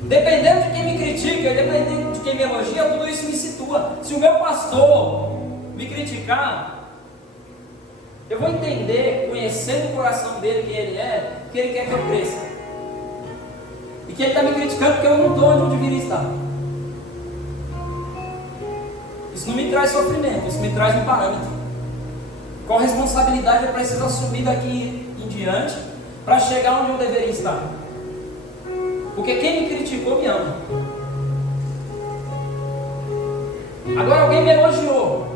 Dependendo de quem me critica, dependendo de quem me elogia, tudo isso me situa. Se o meu pastor me criticar, eu vou entender, conhecendo o coração dele, quem ele é, que ele quer que eu cresça. E que ele está me criticando porque eu não estou onde eu deveria estar. Isso não me traz sofrimento, isso me traz um parâmetro. Qual responsabilidade eu preciso assumir daqui em diante para chegar onde eu deveria estar? Porque quem me criticou me ama. Agora alguém me elogiou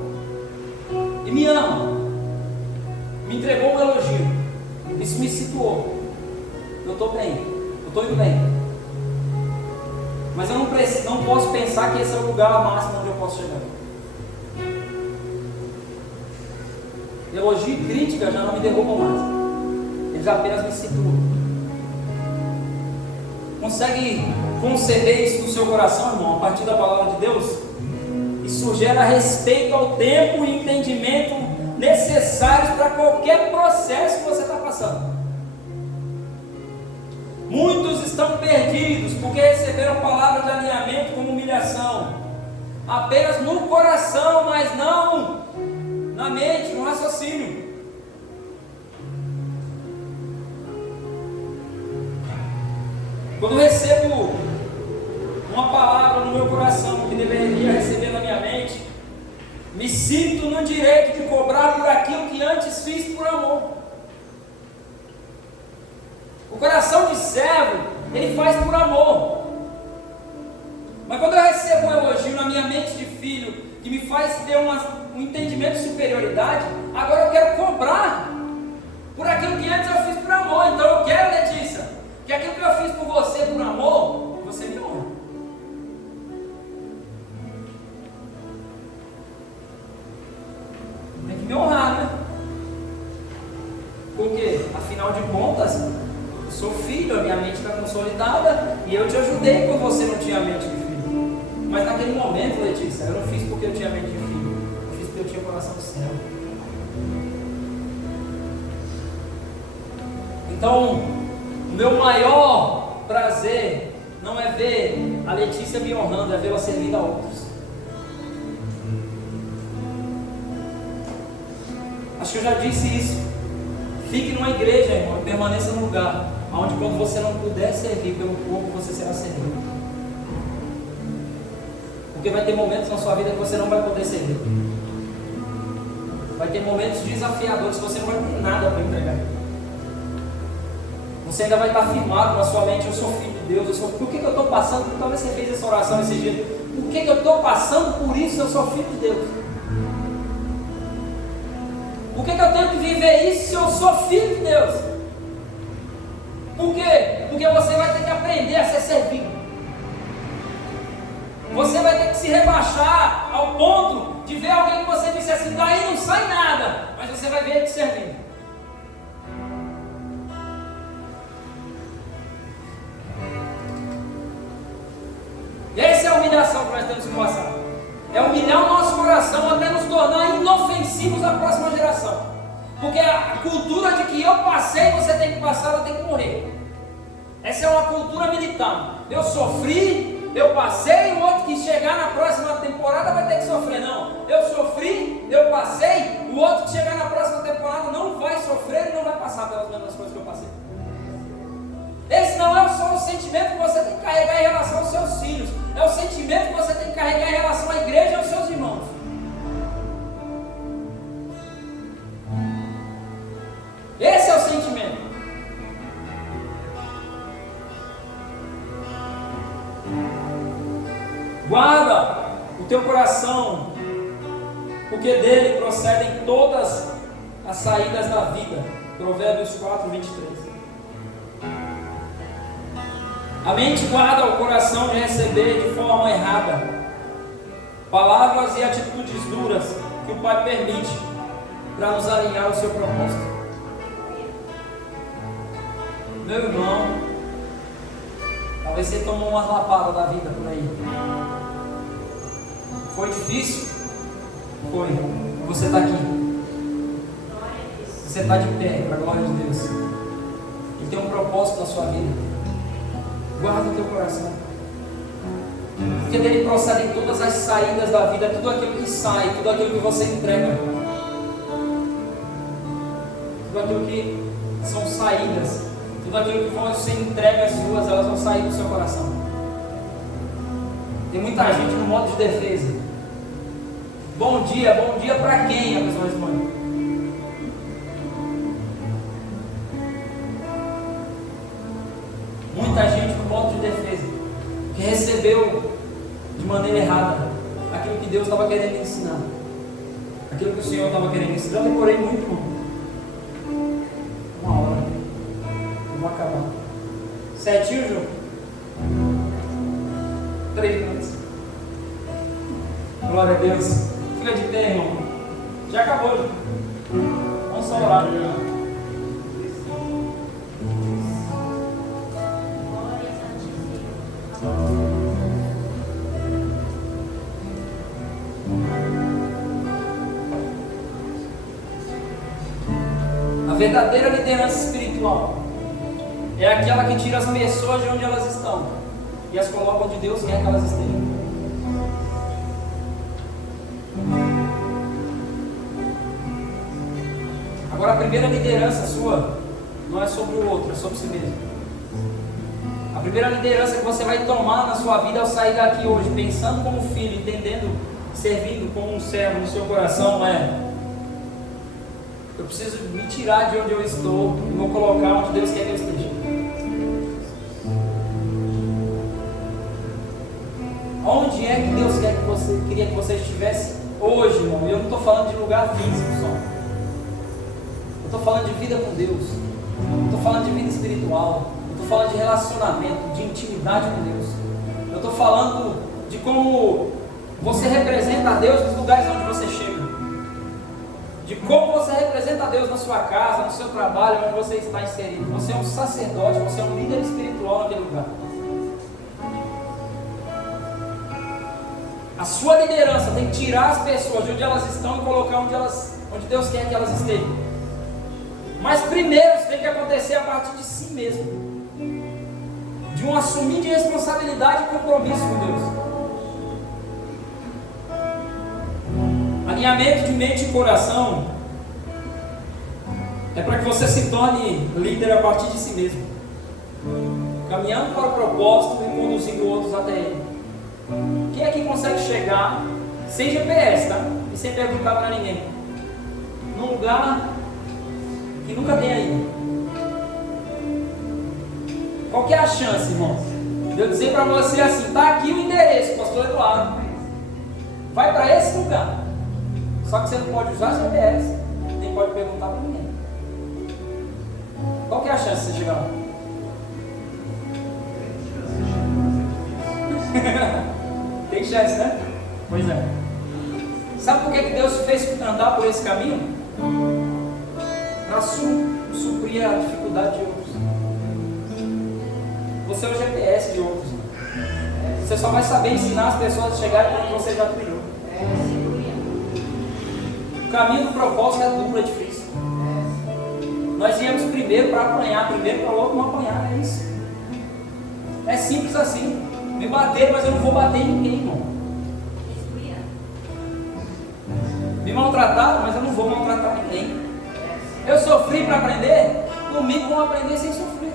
e me ama, me entregou um elogio, isso me situou. Eu estou bem, eu estou indo bem. Mas eu não posso pensar que esse é o lugar máximo onde eu posso chegar. Elogio e crítica já não me derrubam mais. Eles apenas me situam. Consegue conceber isso no seu coração, irmão, a partir da palavra de Deus? Isso gera respeito ao tempo e entendimento necessários para qualquer processo que você está passando. Muitos estão perdidos porque receberam palavra de alinhamento como humilhação, apenas no coração, mas não na mente, no raciocínio. Quando eu recebo uma palavra no meu coração que deveria receber na minha mente, me sinto no direito de cobrar por aquilo que antes fiz por amor. O coração de servo, ele faz por amor. Mas quando eu recebo um elogio na minha mente de filho, que me faz ter um entendimento de superioridade, agora eu quero cobrar por aquilo que antes eu fiz por amor. Então eu quero, Letícia, que aquilo que eu fiz por você por amor, você me honra. Tem que me honrar, né? Porque, afinal de contas, eu sou filho. filho, a minha mente está consolidada e eu te ajudei quando você não tinha mente de filho. Mas naquele momento, Letícia, eu não fiz porque eu tinha mente de filho, eu fiz porque eu tinha coração do céu. Então, o meu maior prazer não é ver a Letícia me honrando, é vê-la servindo a outros. Acho que eu já disse isso. Fique numa igreja, irmão, e permaneça num lugar onde, quando você não puder servir pelo corpo, você será servido. Porque vai ter momentos na sua vida que você não vai poder servir. Vai ter momentos desafiadores que você não vai ter nada para entregar. Você ainda vai estar firmado na sua mente: eu sou filho de Deus, por que eu estou passando? Talvez você fez essa oração esses dias. Por que eu estou passando por isso? Eu sou filho de Deus. Por que eu tenho que viver isso se eu sou filho de Deus? Por quê? Porque você vai ter que aprender a ser servido. Você vai ter que se rebaixar ao ponto de ver alguém que você disse assim: daí não sai nada, mas você vai ver ele te servindo. Essa é a humilhação que nós temos que passar. É humilhar o nosso coração até nos tornar inofensivos à próxima geração. Porque a cultura de que eu passei, você tem que passar, ela tem que morrer. Essa é uma cultura militar. Eu sofri, eu passei, o outro que chegar na próxima temporada vai ter que sofrer. Não, eu sofri, eu passei, o outro que chegar na próxima temporada não vai sofrer e não vai passar pelas mesmas coisas que eu passei. Esse não é só o sentimento que você tem que carregar em relação aos seus filhos, é o sentimento que você tem que carregar em relação à igreja e aos seus irmãos. Esse é o sentimento. Guarda o teu coração, porque dele procedem todas as saídas da vida. Provérbios 4, 23. A mente guarda o coração de receber de forma errada palavras e atitudes duras que o Pai permite para nos alinhar ao seu propósito. Meu irmão, talvez você tomou umas lapadas da vida por aí. Foi difícil? Foi. Você está aqui. Você está de pé, para a glória de Deus. Ele tem um propósito na sua vida. Guarda o teu coração, porque dele procedem todas as saídas da vida, tudo aquilo que sai, tudo aquilo que você entrega, tudo aquilo que são saídas, tudo aquilo que vão ser entregas suas, elas vão sair do seu coração. Tem muita gente no modo de defesa. Bom dia para quem? A pessoa responde. Muita gente no modo de defesa, que recebeu de maneira errada aquilo que Deus estava querendo ensinar, aquilo que o Senhor estava querendo ensinar. Eu decorei muito, irmão. Uma hora, eu vou acabar. Certinho, João? 3 minutos. Glória a Deus. Fica de pé, irmão. Já acabou, João. Vamos só orar. A verdadeira liderança espiritual é aquela que tira as pessoas de onde elas estão e as coloca onde Deus quer que elas estejam. Agora, a primeira liderança sua não é sobre o outro, é sobre si mesmo. A primeira liderança que você vai tomar na sua vida ao sair daqui hoje, pensando como filho, entendendo, servindo como um servo no seu coração, eu preciso me tirar de onde eu estou e vou colocar onde Deus quer que eu esteja. Onde é que Deus queria que você estivesse hoje, irmão? E eu não estou falando de lugar físico só. Eu estou falando de vida com Deus. Eu estou falando de vida espiritual. Eu estou falando de relacionamento, de intimidade com Deus. Eu estou falando de como você representa a Deus nos lugares onde você chega. de como você representa a Deus na sua casa, no seu trabalho, onde você está inserido. Você é um sacerdote, você é um líder espiritual naquele lugar. A sua liderança tem que tirar as pessoas de onde elas estão e colocar onde Deus quer que elas estejam. Mas primeiro isso tem que acontecer a partir de si mesmo, de um assumir de responsabilidade e compromisso com Deus. Alinhamento de mente e coração é para que você se torne líder a partir de si mesmo, caminhando para o propósito e conduzindo outros até ele. Quem é que consegue chegar sem GPS, tá? E sem perguntar para ninguém, num lugar que nunca tem ido? Qual que é a chance, irmãos, de eu dizer para você assim: está aqui o endereço, pastor Eduardo, vai para esse lugar. Só que você não pode usar GPS, nem pode perguntar para ninguém. Qual que é a chance de você chegar lá? Tem chance, né? Pois é. Sabe por que Deus te fez andar por esse caminho? Para suprir a dificuldade de outros. Você é o GPS de outros. Você só vai saber ensinar as pessoas a chegarem quando você já trilhou. O caminho do propósito é duro, é difícil. Nós viemos primeiro para apanhar, primeiro para o outro não apanhar, é isso. É simples assim. Me bater, mas eu não vou bater em ninguém, irmão. Me maltrataram, mas eu não vou maltratar ninguém. Eu sofri para aprender, comigo vão aprender sem sofrer.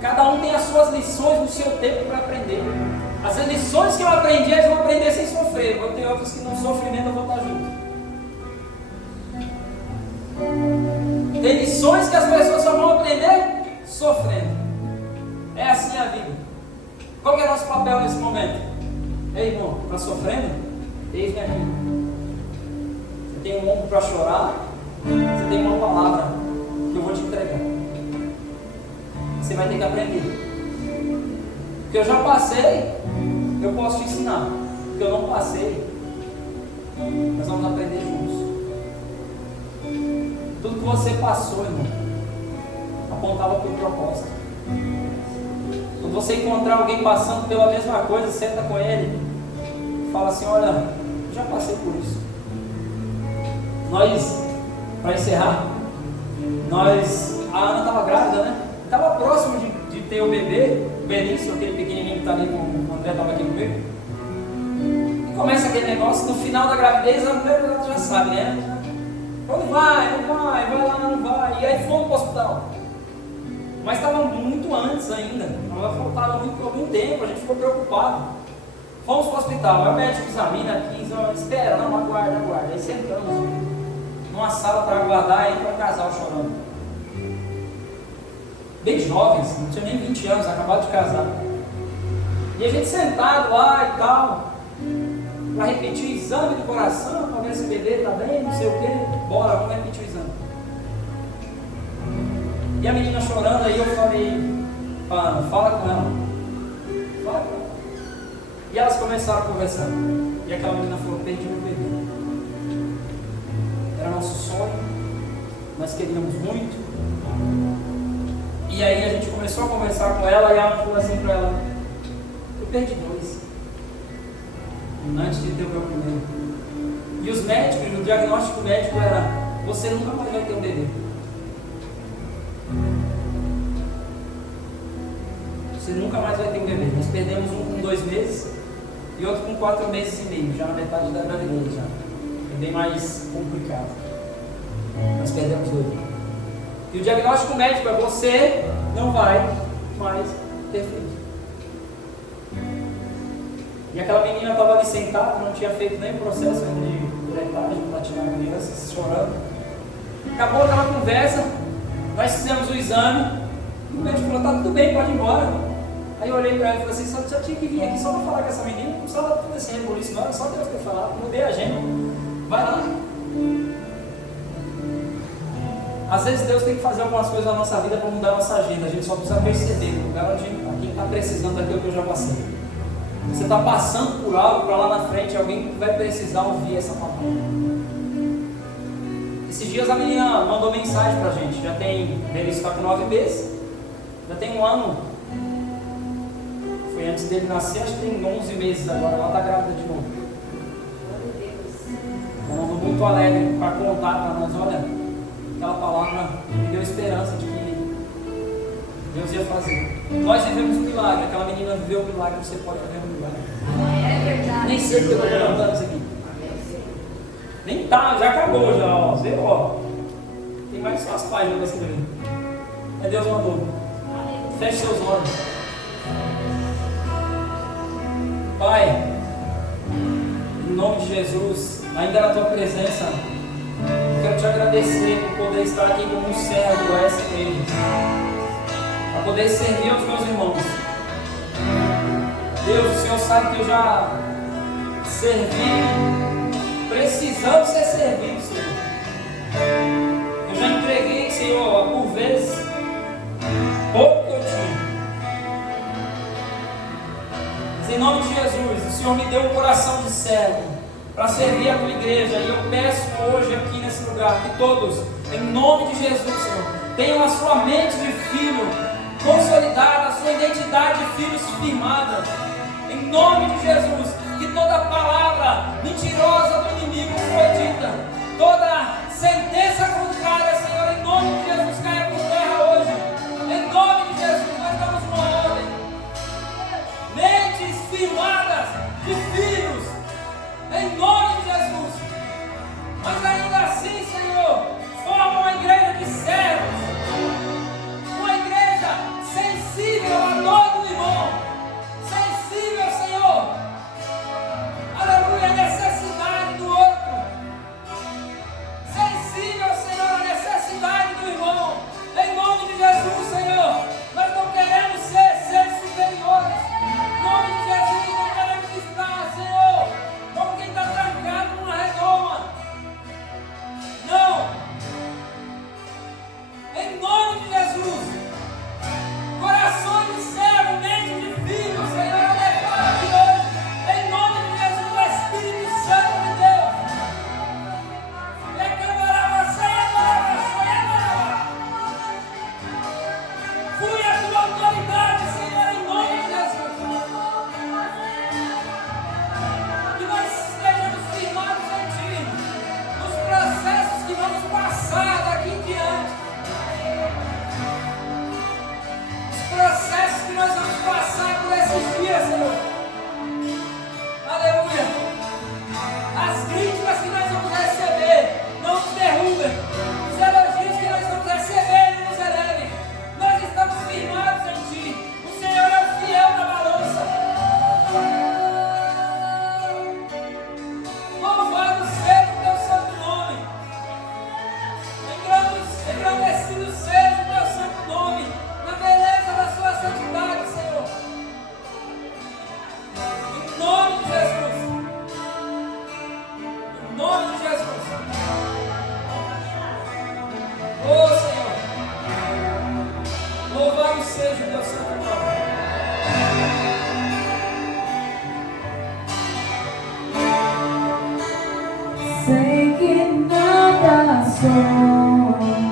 Cada um tem as suas lições no seu tempo para aprender. As lições que eu aprendi, eles vão aprender sem sofrer. Vou ter outros que no sofrimento eu vou estar junto. Tem lições que as pessoas só vão aprender sofrendo. É assim a vida. Qual que é o nosso papel nesse momento? Ei, irmão, está sofrendo? Eis-me aqui. Você tem um ombro para chorar? Você tem uma palavra que eu vou te entregar. Você vai ter que aprender. O que eu já passei, eu posso te ensinar. O que eu não passei, nós vamos aprender juntos. Tudo que você passou, irmão, apontava para o propósito. Quando você encontrar alguém passando pela mesma coisa, senta com ele e fala assim: olha, eu já passei por isso. Nós, para encerrar, a Ana estava grávida, né? Estava próximo de ter o bebê, o Benício, aquele pequenininho que está ali, o André estava aqui comigo. E começa aquele negócio, no final da gravidez, a mulher já sabe, né? Onde vai? Não vai, vai lá, não vai. E aí fomos para o hospital. Mas estava muito antes ainda, ela faltava muito por algum tempo, a gente ficou preocupado. Fomos para o hospital, aí o médico examina aqui, espera, não, aguarda. Aí sentamos numa sala para aguardar, entra um casal chorando. Bem jovens, não tinha nem 20 anos, acabaram de casar. E a gente sentado lá e tal, para repetir o exame do coração, para ver se o bebê está bem, não sei o quê. Bora, vamos repetir o exame. E a menina chorando, aí eu falei: fala com ela. E elas começaram a conversar. E aquela menina falou: perdi meu bebê. Era nosso sonho, nós queríamos muito. E aí a gente começou a conversar com ela, e ela falou assim para ela: eu perdi 2 antes de ter o meu primeiro. E os médicos, o diagnóstico médico era: você nunca mais vai ter um bebê. Você nunca mais vai ter um bebê. Nós perdemos um com 2 meses e outro com 4 meses e meio, já na metade da gravidez. Já é bem mais complicado. Nós perdemos 2. E o diagnóstico médico é: você não vai mais ter filho. E aquela menina estava ali sentada, não tinha feito nem o processo de diretagem para tirar a criança, chorando. Acabou aquela conversa, nós fizemos o exame, o médico falou: tá tudo bem, pode ir embora. Aí eu olhei para ela e falei assim: só tinha que vir aqui só para falar com essa menina, não precisava tudo esse rebuliço, não, era só Deus ter falado, mudei a agenda, vai lá. Às vezes Deus tem que fazer algumas coisas na nossa vida para mudar a nossa agenda, a gente só precisa perceber o lugar onde quem está precisando daquilo que eu já passei. Você está passando por algo para lá na frente, alguém vai precisar ouvir essa palavra. Esses dias a menina mandou mensagem para a gente. Já tem, ele está com 9 meses, já tem 1 ano. Foi antes dele nascer, acho que tem 11 meses agora. Ela está grávida de novo. Ela mandou muito alegre para contar para nós: olha, aquela palavra me deu esperança de que Deus ia fazer. Nós vivemos um milagre. Aquela menina viveu um milagre. Você pode viver um milagre. É verdade. Nem sei porque eu estou contando isso aqui. Nem tá, já acabou já, ó. Zero, ó. Tem mais só as páginas para escrever. É Deus mandou. Feche seus olhos. Pai, em nome de Jesus, ainda na tua presença, eu quero te agradecer por poder estar aqui como um servo dessa igreja, para poder servir aos meus irmãos. Deus, o Senhor sabe que eu já servi, precisando ser servido, Senhor. Eu já entreguei, Senhor, por vezes, pouco que eu tinha. Mas em nome de Jesus, o Senhor me deu um coração de servo para servir a tua igreja. E eu peço hoje aqui nesse lugar que todos, em nome de Jesus, Senhor, tenham a sua mente de filho consolidada, a sua identidade de filhos firmada. Em nome de Jesus, que toda palavra mentirosa do inimigo foi dita, toda sentença contrária, Senhor, em nome de Jesus, caia por terra hoje. Em nome de Jesus, nós damos uma ordem. Mentes firmadas de filhos, em nome de Jesus. Mas ainda assim, Senhor, forma uma igreja de servos, uma igreja sensível à dor do irmão, sensível, Senhor, aleluia, à necessidade do outro, sensível, Senhor, à necessidade do irmão, em nome de Jesus, Senhor. Nós não queremos ser seres superiores, em nome de Jesus. Não queremos estar, Senhor, como quem está trancado numa redoma, não, em nome de Jesus. Corações de servo, mente de filho, Senhor, eu declaro aqui hoje, em nome de Jesus, o Espírito Santo de Deus. Fui a tua autoridade, Senhor, em nome de Jesus. Que nós estejamos firmados em Ti, nos processos que vamos passar daqui em diante. Processos que nós vamos passar por esses dias, Senhor. Aleluia. As críticas que nós vamos receber não nos derrubem. Os elogios que nós vamos receber não nos elevem. Nós estamos firmados em Ti. O Senhor é o fiel na balança. Louvado seja o Teu santo nome. Engrandecido seja o Teu santo nome, na beleza da Sua santidade, Senhor. Em nome de Jesus. Em nome de Jesus. Oh, Senhor. Louvado seja o Teu santo nome. Sei que nada sou.